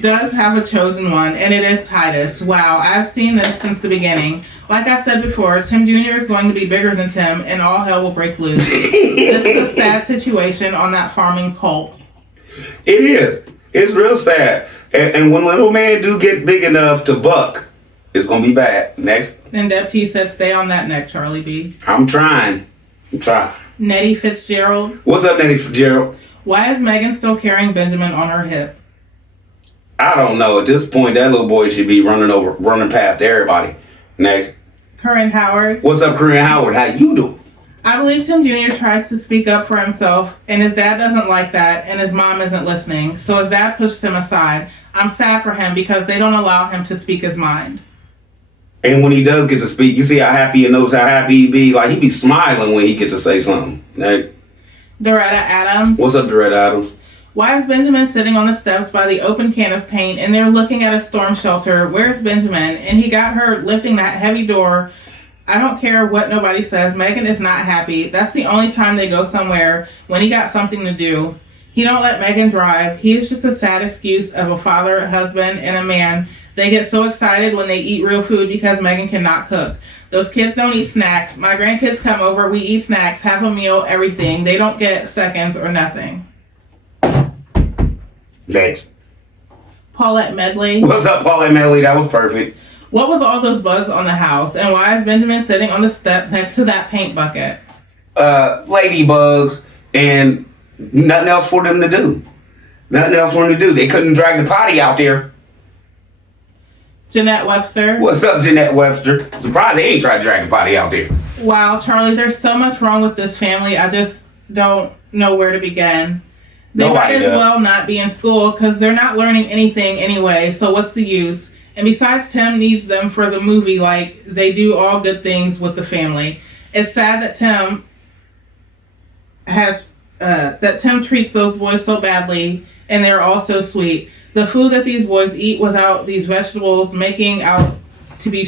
does have a chosen one, and it is Titus. Wow, I've seen this since the beginning. Like I said before, Tim Jr. is going to be bigger than Tim, and all hell will break loose. This is a sad situation on that farming cult. It is. It's real sad. And when little man do get big enough to buck, it's gonna be bad. Next. And Deb T said, stay on that neck, Charlie B. I'm trying. Nettie Fitzgerald, What's up, Nettie Fitzgerald? why is Megan still carrying Benjamin on her hip? I don't know. At this point, that little boy should be running past everybody. Next. Corinne Howard, What's up, Korean Howard? How you do? I believe Tim Jr. tries to speak up for himself, and his dad doesn't like that, and his mom isn't listening, so his dad pushes him aside. I'm sad for him because they don't allow him to speak his mind. And when he does get to speak, you see how happy and knows how happy he be. Like, he be smiling when he get to say something. Next. Doretta Adams, What's up, Doretta Adams? why is Benjamin sitting on the steps by the open can of paint and they're looking at a storm shelter? Where's Benjamin? And he got her lifting that heavy door. I don't care what nobody says. Megan is not happy. That's the only time they go somewhere, when he got something to do. He don't let Megan drive. He is just a sad excuse of a father, a husband, and a man. They get so excited when they eat real food because Megan cannot cook. Those kids don't eat snacks. My grandkids come over, we eat snacks, half a meal, everything. They don't get seconds or nothing. Next. Paulette Medley, What's up, Paulette Melly? That was perfect. what was all those bugs on the house? And why is Benjamin sitting on the step next to that paint bucket? Ladybugs and nothing else for them to do. Nothing else for them to do. They couldn't drag the potty out there. Jeanette Webster, What's up, Jeanette Webster? Surprised they ain't tried to drag the potty out there. wow, Charlie, there's so much wrong with this family. I just don't know where to begin. They Nobody might as does. well not be in school because they're not learning anything anyway, so what's the use? And besides, Tim needs them for the movie like they do all good things with the family. It's sad that Tim treats those boys so badly, and they're all so sweet. The food that these boys eat without these vegetables, Megan ought to be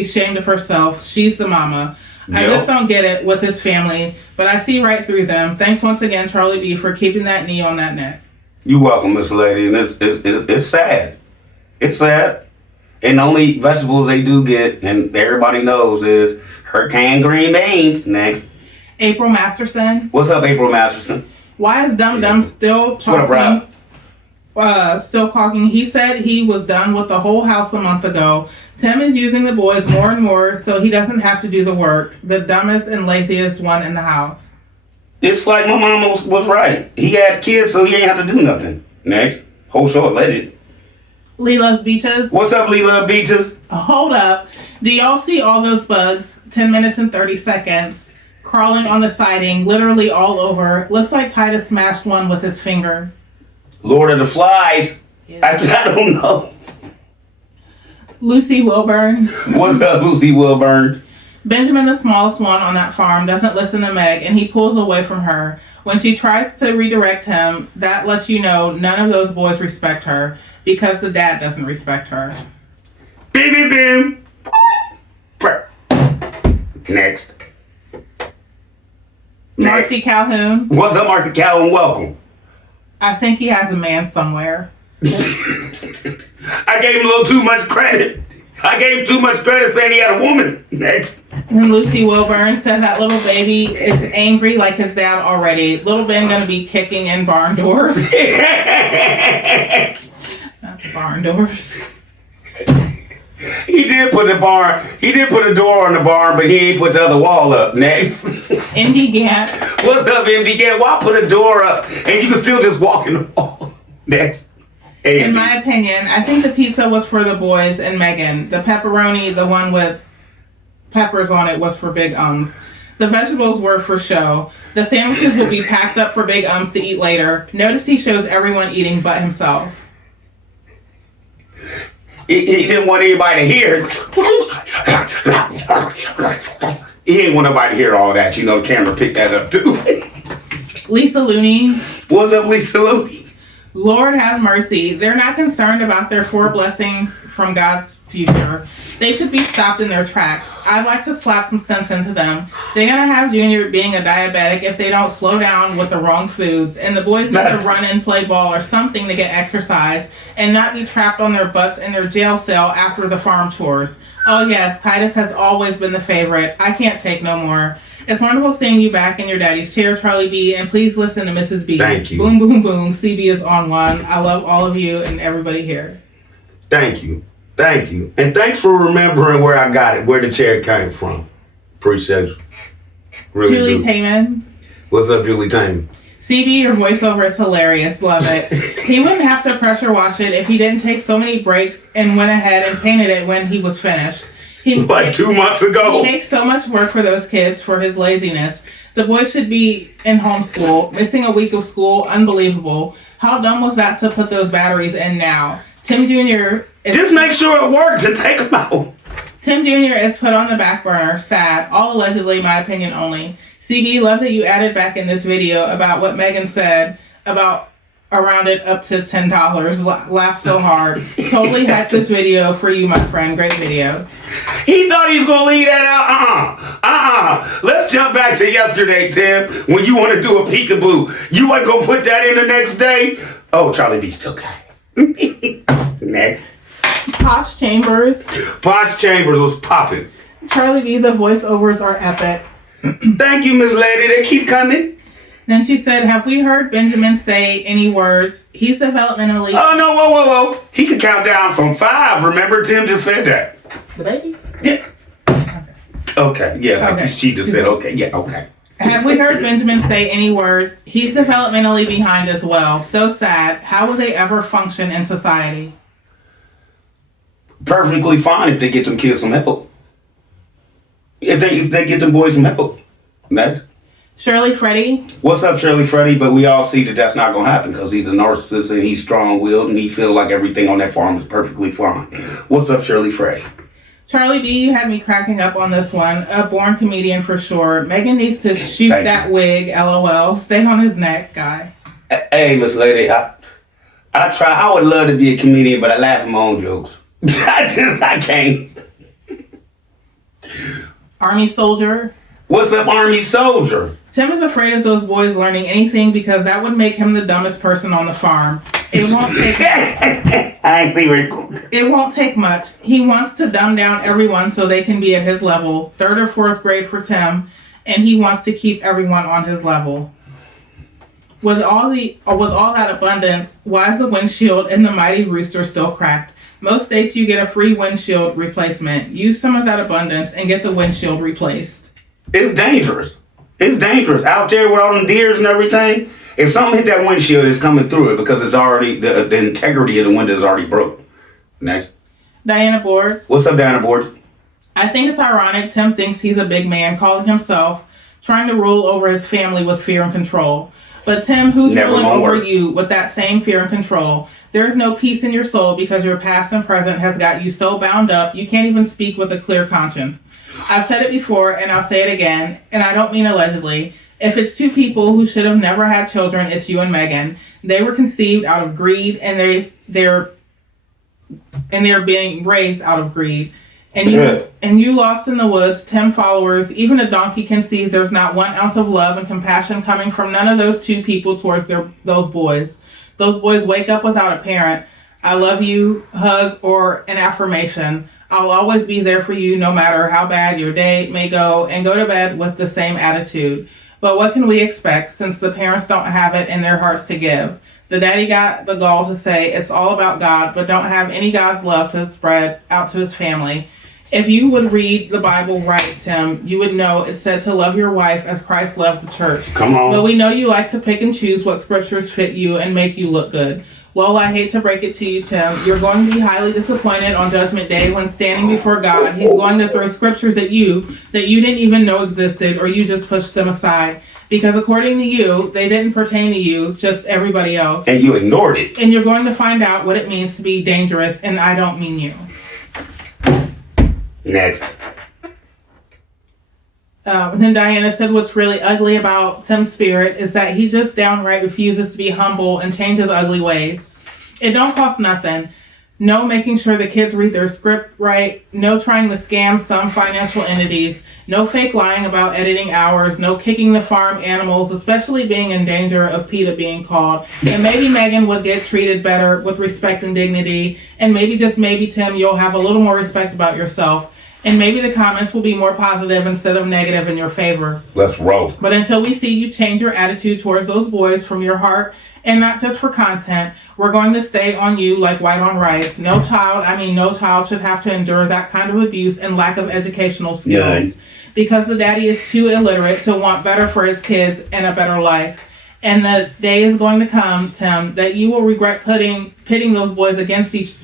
ashamed of herself. She's the mama. I Yep. just don't get it with this family, but I see right through them. Thanks once again, Charlie B, for keeping that knee on that neck. You welcome, Miss Lady, and it's sad. It's sad. And the only vegetables they do get, and everybody knows, is her canned green beans. Next. April Masterson, What's up, April Masterson? why is Dum Dum still What up, talking? Rob? Still talking. He said he was done with the whole house a month ago. Tim is using the boys more and more, so he doesn't have to do the work. The dumbest and laziest one in the house. It's like my mama was right. He had kids, so he ain't have to do nothing. Next. Whole show alleged. Leela's Beaches. What's up, Leela Beaches? Hold up. Do y'all see all those bugs? 10 minutes and 30 seconds. Crawling on the siding, literally all over. Looks like Titus smashed one with his finger. Lord of the Flies. I don't know. Lucy Wilburn. What's up, Lucy Wilburn? Benjamin, the smallest one on that farm, doesn't listen to Meg, and he pulls away from her. When she tries to redirect him, that lets you know none of those boys respect her, because the dad doesn't respect her. Beep, beep, beep. Next. Marcy Calhoun. What's up, Marcy Calhoun? Welcome. I think he has a man somewhere. I gave him a little too much credit. I gave him too much credit saying he had a woman. Next. And Lucy Wilburn said that little baby is angry like his dad already. Little Ben gonna be kicking in barn doors. Not the barn doors. He did put a door on the barn, but he ain't put the other wall up. Next. Indy Gant. What's up, MD? Why put a door up and you can still just walk in the wall? Next. Hey, In my opinion, I think the pizza was for the boys and Megan. The pepperoni, the one with peppers on it, was for Big Ums. The vegetables were for show. The sandwiches will be packed up for Big Ums to eat later. Notice he shows everyone eating but himself. He didn't want anybody to hear. He didn't want nobody to hear all that. You know, the camera picked that up too. Lisa Looney. What's up, Lisa Looney? Lord have mercy. They're not concerned about their 4 blessings from God's future. They should be stopped in their tracks. I'd like to slap some sense into them. They're going to have Junior being a diabetic if they don't slow down with the wrong foods. And the boys need to run and play ball or something to get exercise and not be trapped on their butts in their jail cell after the farm chores. Oh yes, Titus has always been the favorite. I can't take no more. It's wonderful seeing you back in your daddy's chair, Charlie B. And please listen to Mrs. B. Thank you. Boom, boom, boom. CB is on one. I love all of you and everybody here. Thank you. Thank you. And thanks for remembering where I got it, where the chair came from. Appreciate you. Really Julie do. Taman. What's up, Julie Taman? CB, your voiceover is hilarious. Love it. He wouldn't have to pressure wash it if he didn't take so many breaks and went ahead and painted it when he was finished. Like 2 months He ago. makes so much work for those kids for his laziness. The boy should be in homeschool. Missing a week of school, unbelievable. How dumb was that to put those batteries in now? Tim Jr. Just make sure it works and take them out. Tim Jr. is put on the back burner. Sad. All allegedly, my opinion only. CB, love that you added back in this video about what Megan said about around it up to $10. Laugh so hard. Totally hacked this video for you, my friend. Great video. He thought he was going to leave that out. Let's jump back to yesterday, Tim, when you want to do a peekaboo. You wasn't going to put that in the next day? Oh, Charlie B still got it. Next. Posh Chambers. Posh Chambers was popping. Charlie B, the voiceovers are epic. Thank you, Miss Lady. They keep coming. Then she said, have we heard Benjamin say any words? He's developmentally... Oh, no, whoa. He could count down from 5. Remember, Tim just said that. The baby? Yeah. Okay, yeah, Okay. she just said, okay, yeah, okay. Have we heard Benjamin say any words? He's developmentally behind as well. So sad. How will they ever function in society? Perfectly fine if they get them kids some help. If they get them boys some help. Next. Shirley Freddie. What's up, Shirley Freddie? But we all see that that's not going to happen because he's a narcissist and he's strong-willed and he feels like everything on that farm is perfectly fine. What's up, Shirley Freddie? Charlie B, you had me cracking up on this one. A born comedian for sure. Megan needs to shoot Thank that wig, LOL. Stay on his neck, guy. Hey, Miss Lady, I try. I would love to be a comedian, but I laugh at my own jokes. I can't. Army soldier. What's up, Army Soldier? Tim is afraid of those boys learning anything because that would make him the dumbest person on the farm. It won't take I ain't see where you're going. It won't take much. He wants to dumb down everyone so they can be at his level. 3rd or 4th grade for Tim, and he wants to keep everyone on his level. With all that abundance, why is the windshield in the Mighty Rooster still cracked? Most states you get a free windshield replacement. Use some of that abundance and get the windshield replaced. It's dangerous. It's dangerous out there with all them deers and everything. If something hit that windshield, it's coming through it because it's already the integrity of the window is already broke. Next. Diana Boards. What's up, Diana Boards? I think it's ironic Tim thinks he's a big man, calling himself, trying to rule over his family with fear and control. But Tim, who's Never ruling gonna over work. you with that same fear and control? There is no peace in your soul because your past and present has got you so bound up you can't even speak with a clear conscience. I've said it before and I'll say it again, and I don't mean allegedly. If it's 2 people who should have never had children, it's you and Megan. They were conceived out of greed, and they're being raised out of greed. And you lost in the woods, 10 followers. Even a donkey can see there's not 1 ounce of love and compassion coming from none of those 2 people towards those boys. Those boys wake up without a parent. I love you, hug, or an affirmation. I'll always be there for you no matter how bad your day may go, and go to bed with the same attitude. But what can we expect since the parents don't have it in their hearts to give? The daddy got the gall to say it's all about God, but don't have any God's love to spread out to his family. If you would read the Bible right, Tim, you would know it said to love your wife as Christ loved the church. Come on. But we know you like to pick and choose what scriptures fit you and make you look good. Well, I hate to break it to you, Tim. You're going to be highly disappointed on Judgment Day when standing before God. He's going to throw scriptures at you that you didn't even know existed, or you just pushed them aside. Because according to you, they didn't pertain to you, just everybody else. And you ignored it. And you're going to find out what it means to be dangerous, and I don't mean you. Next. Then Diana said what's really ugly about Tim's spirit is that he just downright refuses to be humble and change his ugly ways. It don't cost nothing. No making sure the kids read their script right. No trying to scam some financial entities. No fake lying about editing hours. No kicking the farm animals, especially being in danger of PETA being called. And maybe Megan would get treated better with respect and dignity. And maybe, just maybe, Tim, you'll have a little more respect about yourself. And maybe the comments will be more positive instead of negative in your favor. Let's roll. But until we see you change your attitude towards those boys from your heart and not just for content, we're going to stay on you like white on rice. No child should have to endure that kind of abuse and lack of educational skills. Yeah. Because the daddy is too illiterate to want better for his kids and a better life. And the day is going to come, Tim, that you will regret pitting those boys against each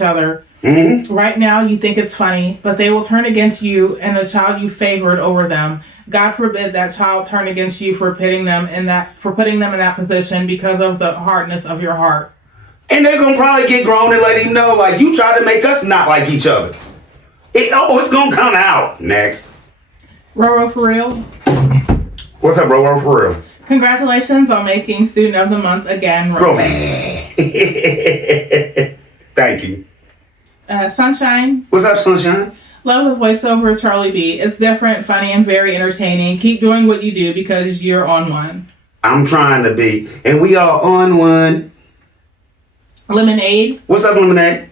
other. Mm-hmm. Right now, you think it's funny, but they will turn against you and the child you favored over them. God forbid that child turn against you for putting them in that position because of the hardness of your heart. And they're gonna probably get grown and let him know, like, you tried to make us not like each other. It's gonna come out. Next. Roro, for real? What's up, Roro, for real? Congratulations on making Student of the Month again, Roro. Thank you. Sunshine. What's up, Sunshine? Love the voiceover of Charlie B. It's different, funny, and very entertaining. Keep doing what you do because you're on one. I'm trying to be. And we are on one. Lemonade. What's up, Lemonade?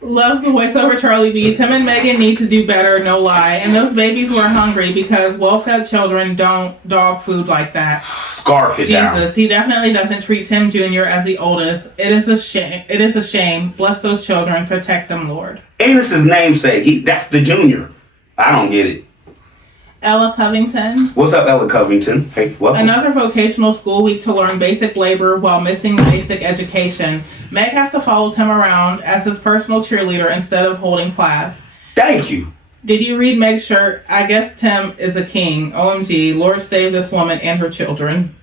Love the voiceover Charlie B. Tim and Megan need to do better, no lie. And those babies were hungry because well-fed children don't dog food like that. Scarf it down. Jesus, he definitely doesn't treat Tim Jr. as the oldest. It is a shame. It is a shame. Bless those children. Protect them, Lord. And it's his namesake. That's the junior. I don't get it. Ella Covington. What's up, Ella Covington? Hey, welcome. Another vocational school week to learn basic labor while missing basic education. Meg has to follow Tim around as his personal cheerleader instead of holding class. Thank you. Did you read Meg's shirt? I guess Tim is a king. OMG, Lord save this woman and her children.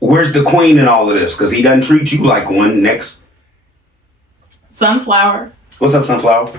Where's the queen in all of this? Because he doesn't treat you like one. Next. Sunflower. What's up, Sunflower?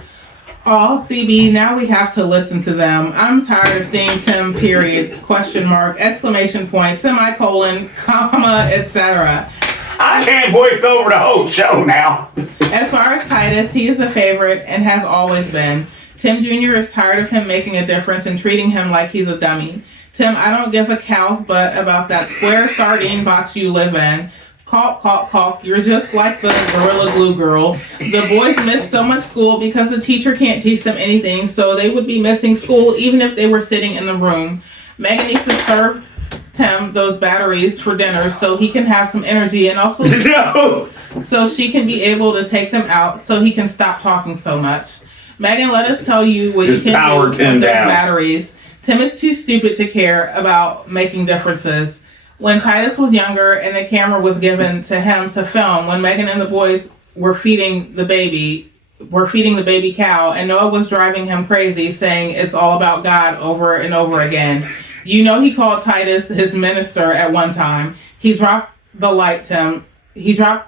Oh, CB, now we have to listen to them. I'm tired of seeing Tim, period, question mark, exclamation point, semicolon, comma, etc. I can't voice over the whole show now. As far as Titus, he is the favorite and has always been. Tim Jr. is tired of him making a difference and treating him like he's a dummy. Tim, I don't give a cow's butt about that square sardine box you live in. Caulk, caulk, caulk. You're just like the Gorilla Glue girl. The boys miss so much school because the teacher can't teach them anything, so they would be missing school even if they were sitting in the room. Megan needs to serve Tim those batteries for dinner so he can have some energy and also No. so she can be able to take them out so he can stop talking so much. Megan, let us tell you what Just you can power do with Tim those down. batteries. Tim is too stupid to care about making differences. When Titus was younger and the camera was given to him to film, when Megan and the boys were feeding the baby cow, and Noah was driving him crazy, saying it's all about God over and over again. You know he called Titus his minister at one time. He dropped the light, Tim. Tim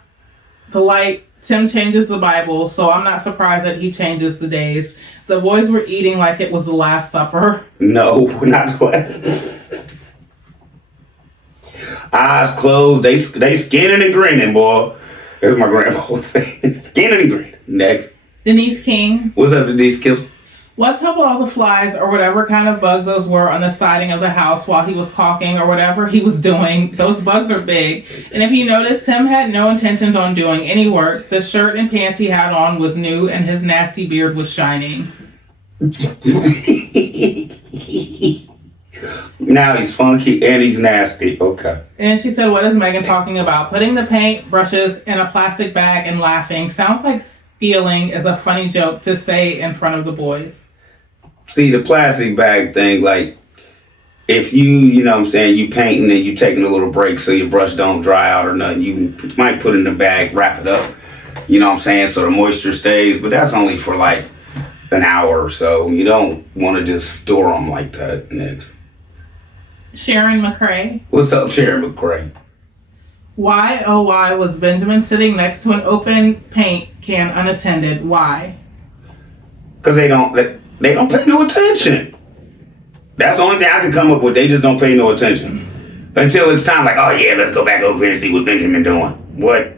changes the Bible, so I'm not surprised that he changes the days. The boys were eating like it was the Last Supper. No, not the eyes closed, they skinning and grinning, boy. That's my grandma would say. Skinning and grinning. Next. Denise King. What's up, Denise Kill? What's up with all the flies or whatever kind of bugs those were on the siding of the house while he was caulking or whatever he was doing? Those bugs are big. And if you notice, Tim had no intentions on doing any work. The shirt and pants he had on was new and his nasty beard was shining. Now he's funky and he's nasty. Okay. And she said, what is Megan talking about? Putting the paint brushes in a plastic bag and laughing. Sounds like stealing is a funny joke to say in front of the boys. See, the plastic bag thing, like, if you know what I'm saying, you painting and you taking a little break so your brush don't dry out or nothing, you might put it in the bag, wrap it up, you know what I'm saying, so the moisture stays, but that's only for like an hour or so. You don't want to just store them like that. Next. Sharon McCrae. What's up, Sharon McCrae? Why, oh why, was Benjamin sitting next to an open paint can unattended? Why? Because they don't pay no attention. That's the only thing I can come up with. They just don't pay no attention. Until it's time, like, oh yeah, let's go back over here and see what Benjamin doing. What?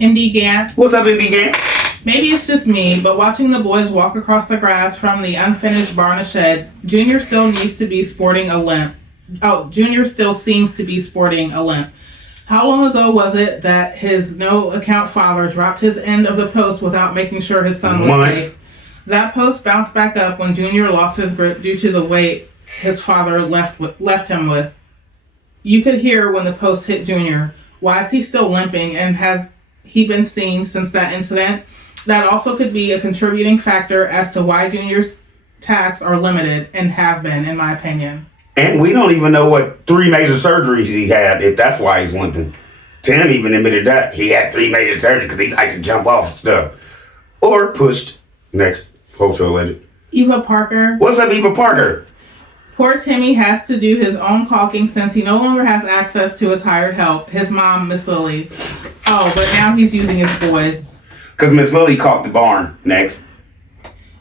MD Gant. What's up, MD Gant? Maybe it's just me, but watching the boys walk across the grass from the unfinished barn shed, Junior still needs to be sporting a limp. Oh, Junior still seems to be sporting a limp. How long ago was it that his no-account father dropped his end of the post without making sure his son was safe? That post bounced back up when Junior lost his grip due to the weight his father left him with. You could hear when the post hit Junior. Why is he still limping, and has he been seen since that incident? That also could be a contributing factor as to why Junior's tasks are limited, and have been, in my opinion. And we don't even know what 3 major surgeries he had, if that's why he's limping. Tim even admitted that. He had 3 major surgeries because he liked to jump off stuff. Or pushed. Next. Wholesale legend. Eva Parker. What's up, Eva Parker? Poor Timmy has to do his own caulking since he no longer has access to his hired help, his mom, Miss Lily. Oh, but now he's using his voice. Because Miss Lily caulked the barn. Next.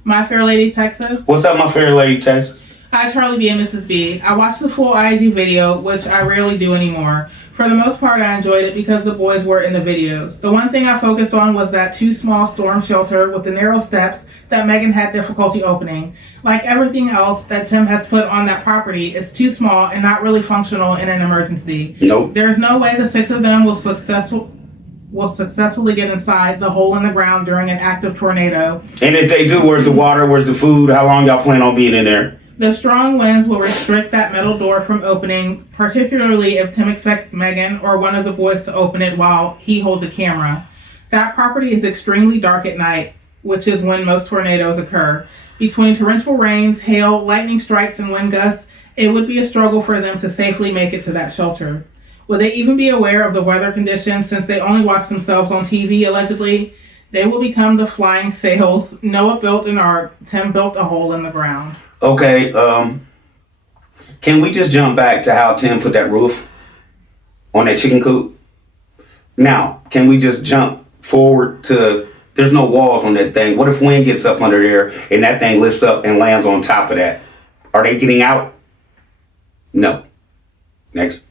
My Fair Lady, Texas. What's up, my Fair Lady, Texas? Hi, Charlie B and Mrs. B. I watched the full IG video, which I rarely do anymore. For the most part, I enjoyed it because the boys were in the videos. The one thing I focused on was that too small storm shelter with the narrow steps that Megan had difficulty opening. Like everything else that Tim has put on that property, it's too small and not really functional in an emergency. Nope. There's no way the 6 of them will successfully get inside the hole in the ground during an active tornado. And if they do, where's the water? Where's the food? How long y'all plan on being in there? The strong winds will restrict that metal door from opening, particularly if Tim expects Megan or one of the boys to open it while he holds a camera. That property is extremely dark at night, which is when most tornadoes occur. Between torrential rains, hail, lightning strikes, and wind gusts, it would be a struggle for them to safely make it to that shelter. Will they even be aware of the weather conditions since they only watch themselves on TV, allegedly? They will become the flying sails. Noah built an ark. Tim built a hole in the ground. Okay, can we just jump back to how Tim put that roof on that chicken coop? Now, can we just jump forward to, there's no walls on that thing. What if wind gets up under there and that thing lifts up and lands on top of that? Are they getting out? No. Next.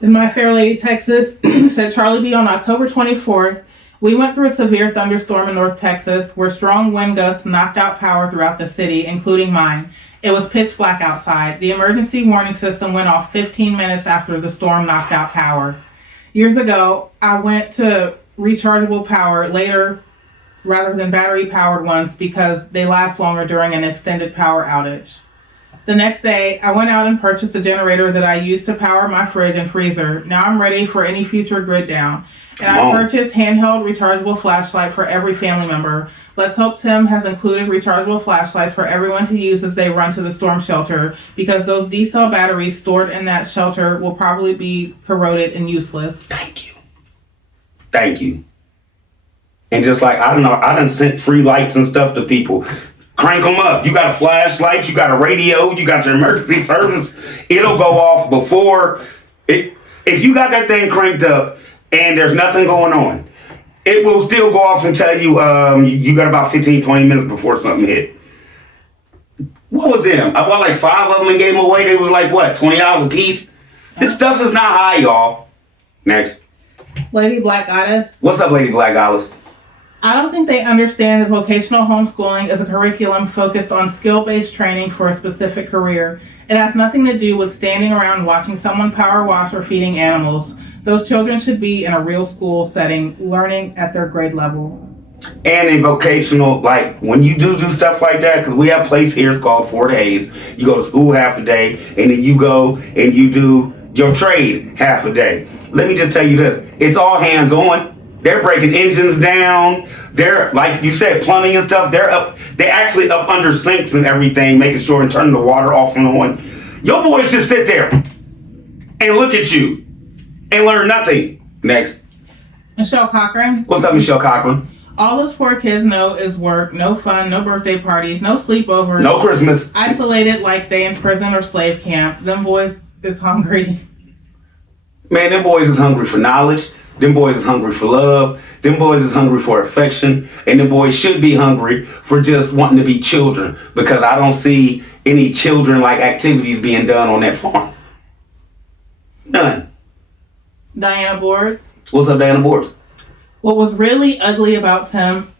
In My Fair Lady, Texas, said Charlie B on October 24th, we went through a severe thunderstorm in North Texas where strong wind gusts knocked out power throughout the city, including mine. It was pitch black outside. The emergency warning system went off 15 minutes after the storm knocked out power. Years ago, I went to rechargeable power later rather than battery-powered ones because they last longer during an extended power outage. The next day, I went out and purchased a generator that I used to power my fridge and freezer. Now I'm ready for any future grid down. And I purchased handheld rechargeable flashlight for every family member. Let's hope Tim has included rechargeable flashlights for everyone to use as they run to the storm shelter, because those D-cell batteries stored in that shelter will probably be corroded and useless. Thank you. Thank you. And just like, I don't know, I done sent free lights and stuff to people. Crank them up. You got a flashlight, you got a radio, you got your emergency service. It'll go off before it. If you got that thing cranked up and there's nothing going on, it will still go off and tell you you got about 15, 20 minutes before something hit. What was them? I bought like 5 of them and gave them away. They was like, what, $20 a piece? This stuff is not high, y'all. Next. Lady Black Goddess. What's up, Lady Black Goddess? I don't think they understand that vocational homeschooling is a curriculum focused on skill-based training for a specific career. It has nothing to do with standing around watching someone power wash or feeding animals. Those children should be in a real school setting, learning at their grade level. And in vocational, like when you do stuff like that, because we have a place here, it's called 4 days. You go to school half a day, and then you go and you do your trade half a day. Let me just tell you this, it's all hands on. They're breaking engines down. They're, like you said, plumbing and stuff. They're actually up under sinks and everything, making sure and turning the water off and on. Your boys just sit there and look at you and learn nothing. Next. Michelle Cochran. What's up, Michelle Cochran? All those poor kids know is work, no fun, no birthday parties, no sleepovers. No Christmas. Isolated like they in prison or slave camp. Them boys is hungry. Man, them boys is hungry for knowledge. Them boys is hungry for love. Them boys is hungry for affection. And them boys should be hungry for just wanting to be children, because I don't see any children-like activities being done on that farm. None. Diana Boards. What's up, Diana Boards? What was really ugly about Tim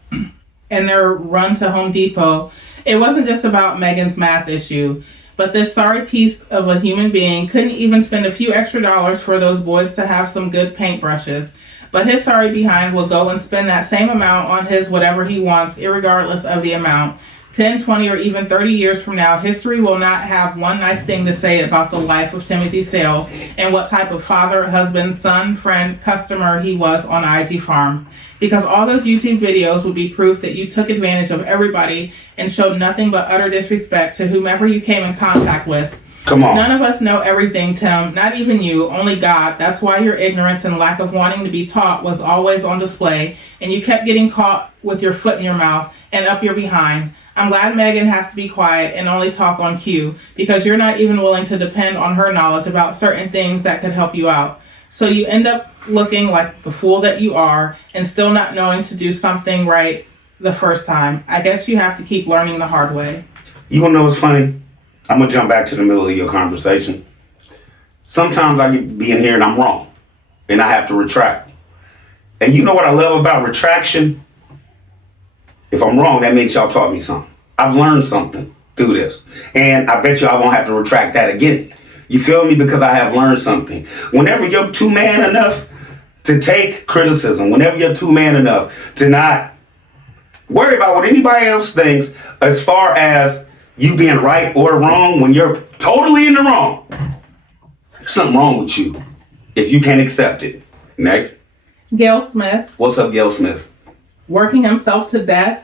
and their run to Home Depot, it wasn't just about Megan's math issue, but this sorry piece of a human being couldn't even spend a few extra dollars for those boys to have some good paintbrushes. But his sorry behind will go and spend that same amount on his whatever he wants, irregardless of the amount. 10, 20, or even 30 years from now, history will not have one nice thing to say about the life of Timothy Sales and what type of father, husband, son, friend, customer he was on IG Farms. Because all those YouTube videos would be proof that you took advantage of everybody and showed nothing but utter disrespect to whomever you came in contact with. Come on. None of us know everything, Tim. Not even you, only God. That's why your ignorance and lack of wanting to be taught was always on display, and you kept getting caught with your foot in your mouth and up your behind. I'm glad Megan has to be quiet and only talk on cue, because you're not even willing to depend on her knowledge about certain things that could help you out. So you end up looking like the fool that you are and still not knowing to do something right the first time. I guess you have to keep learning the hard way. You wanna know what's funny? I'm gonna jump back to the middle of your conversation. Sometimes I get be in here and I'm wrong, and I have to retract. And you know what I love about retraction? If I'm wrong, that means y'all taught me something. I've learned something through this. And I bet you I won't have to retract that again. You feel me? Because I have learned something. Whenever you're too man enough to take criticism, whenever you're too man enough to not worry about what anybody else thinks as far as you being right or wrong, when you're totally in the wrong, there's something wrong with you if you can't accept it. Next. Gail Smith. What's up, Gail Smith? Working himself to death.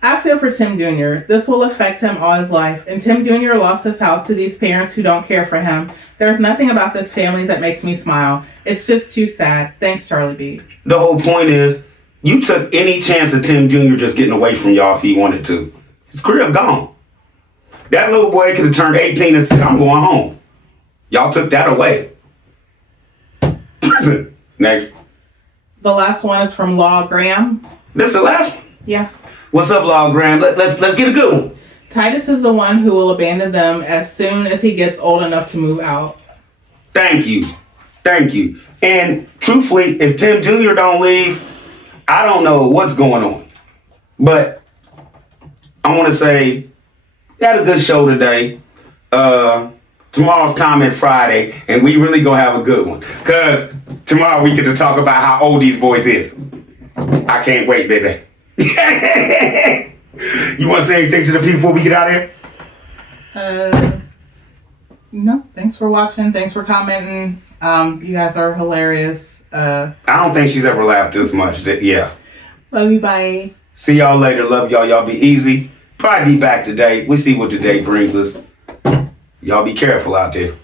I feel for Tim Jr. This will affect him all his life. And Tim Jr. lost his house to these parents who don't care for him. There's nothing about this family that makes me smile. It's just too sad. Thanks, Charlie B. The whole point is, you took any chance of Tim Jr. just getting away from y'all if he wanted to. His career gone. That little boy could have turned 18 and said, I'm going home. Y'all took that away. Prison. Next. The last one is from Law Graham. This is the last one? Yeah. What's up, Law Graham? Let's get a good one. Titus is the one who will abandon them as soon as he gets old enough to move out. Thank you. Thank you. And truthfully, if Tim Jr. don't leave, I don't know what's going on. But I want to say, we had a good show today. Tomorrow's Comment Friday, and we really gonna have a good one. Because tomorrow we get to talk about how old these boys is. I can't wait, baby. You want to say anything to the people before we get out of here? No. Thanks for watching. Thanks for commenting. You guys are hilarious. I don't think she's ever laughed this much. Yeah. Love you. Bye. See y'all later. Love y'all. Y'all be easy. Probably be back today. We see what today brings us. Y'all be careful out there.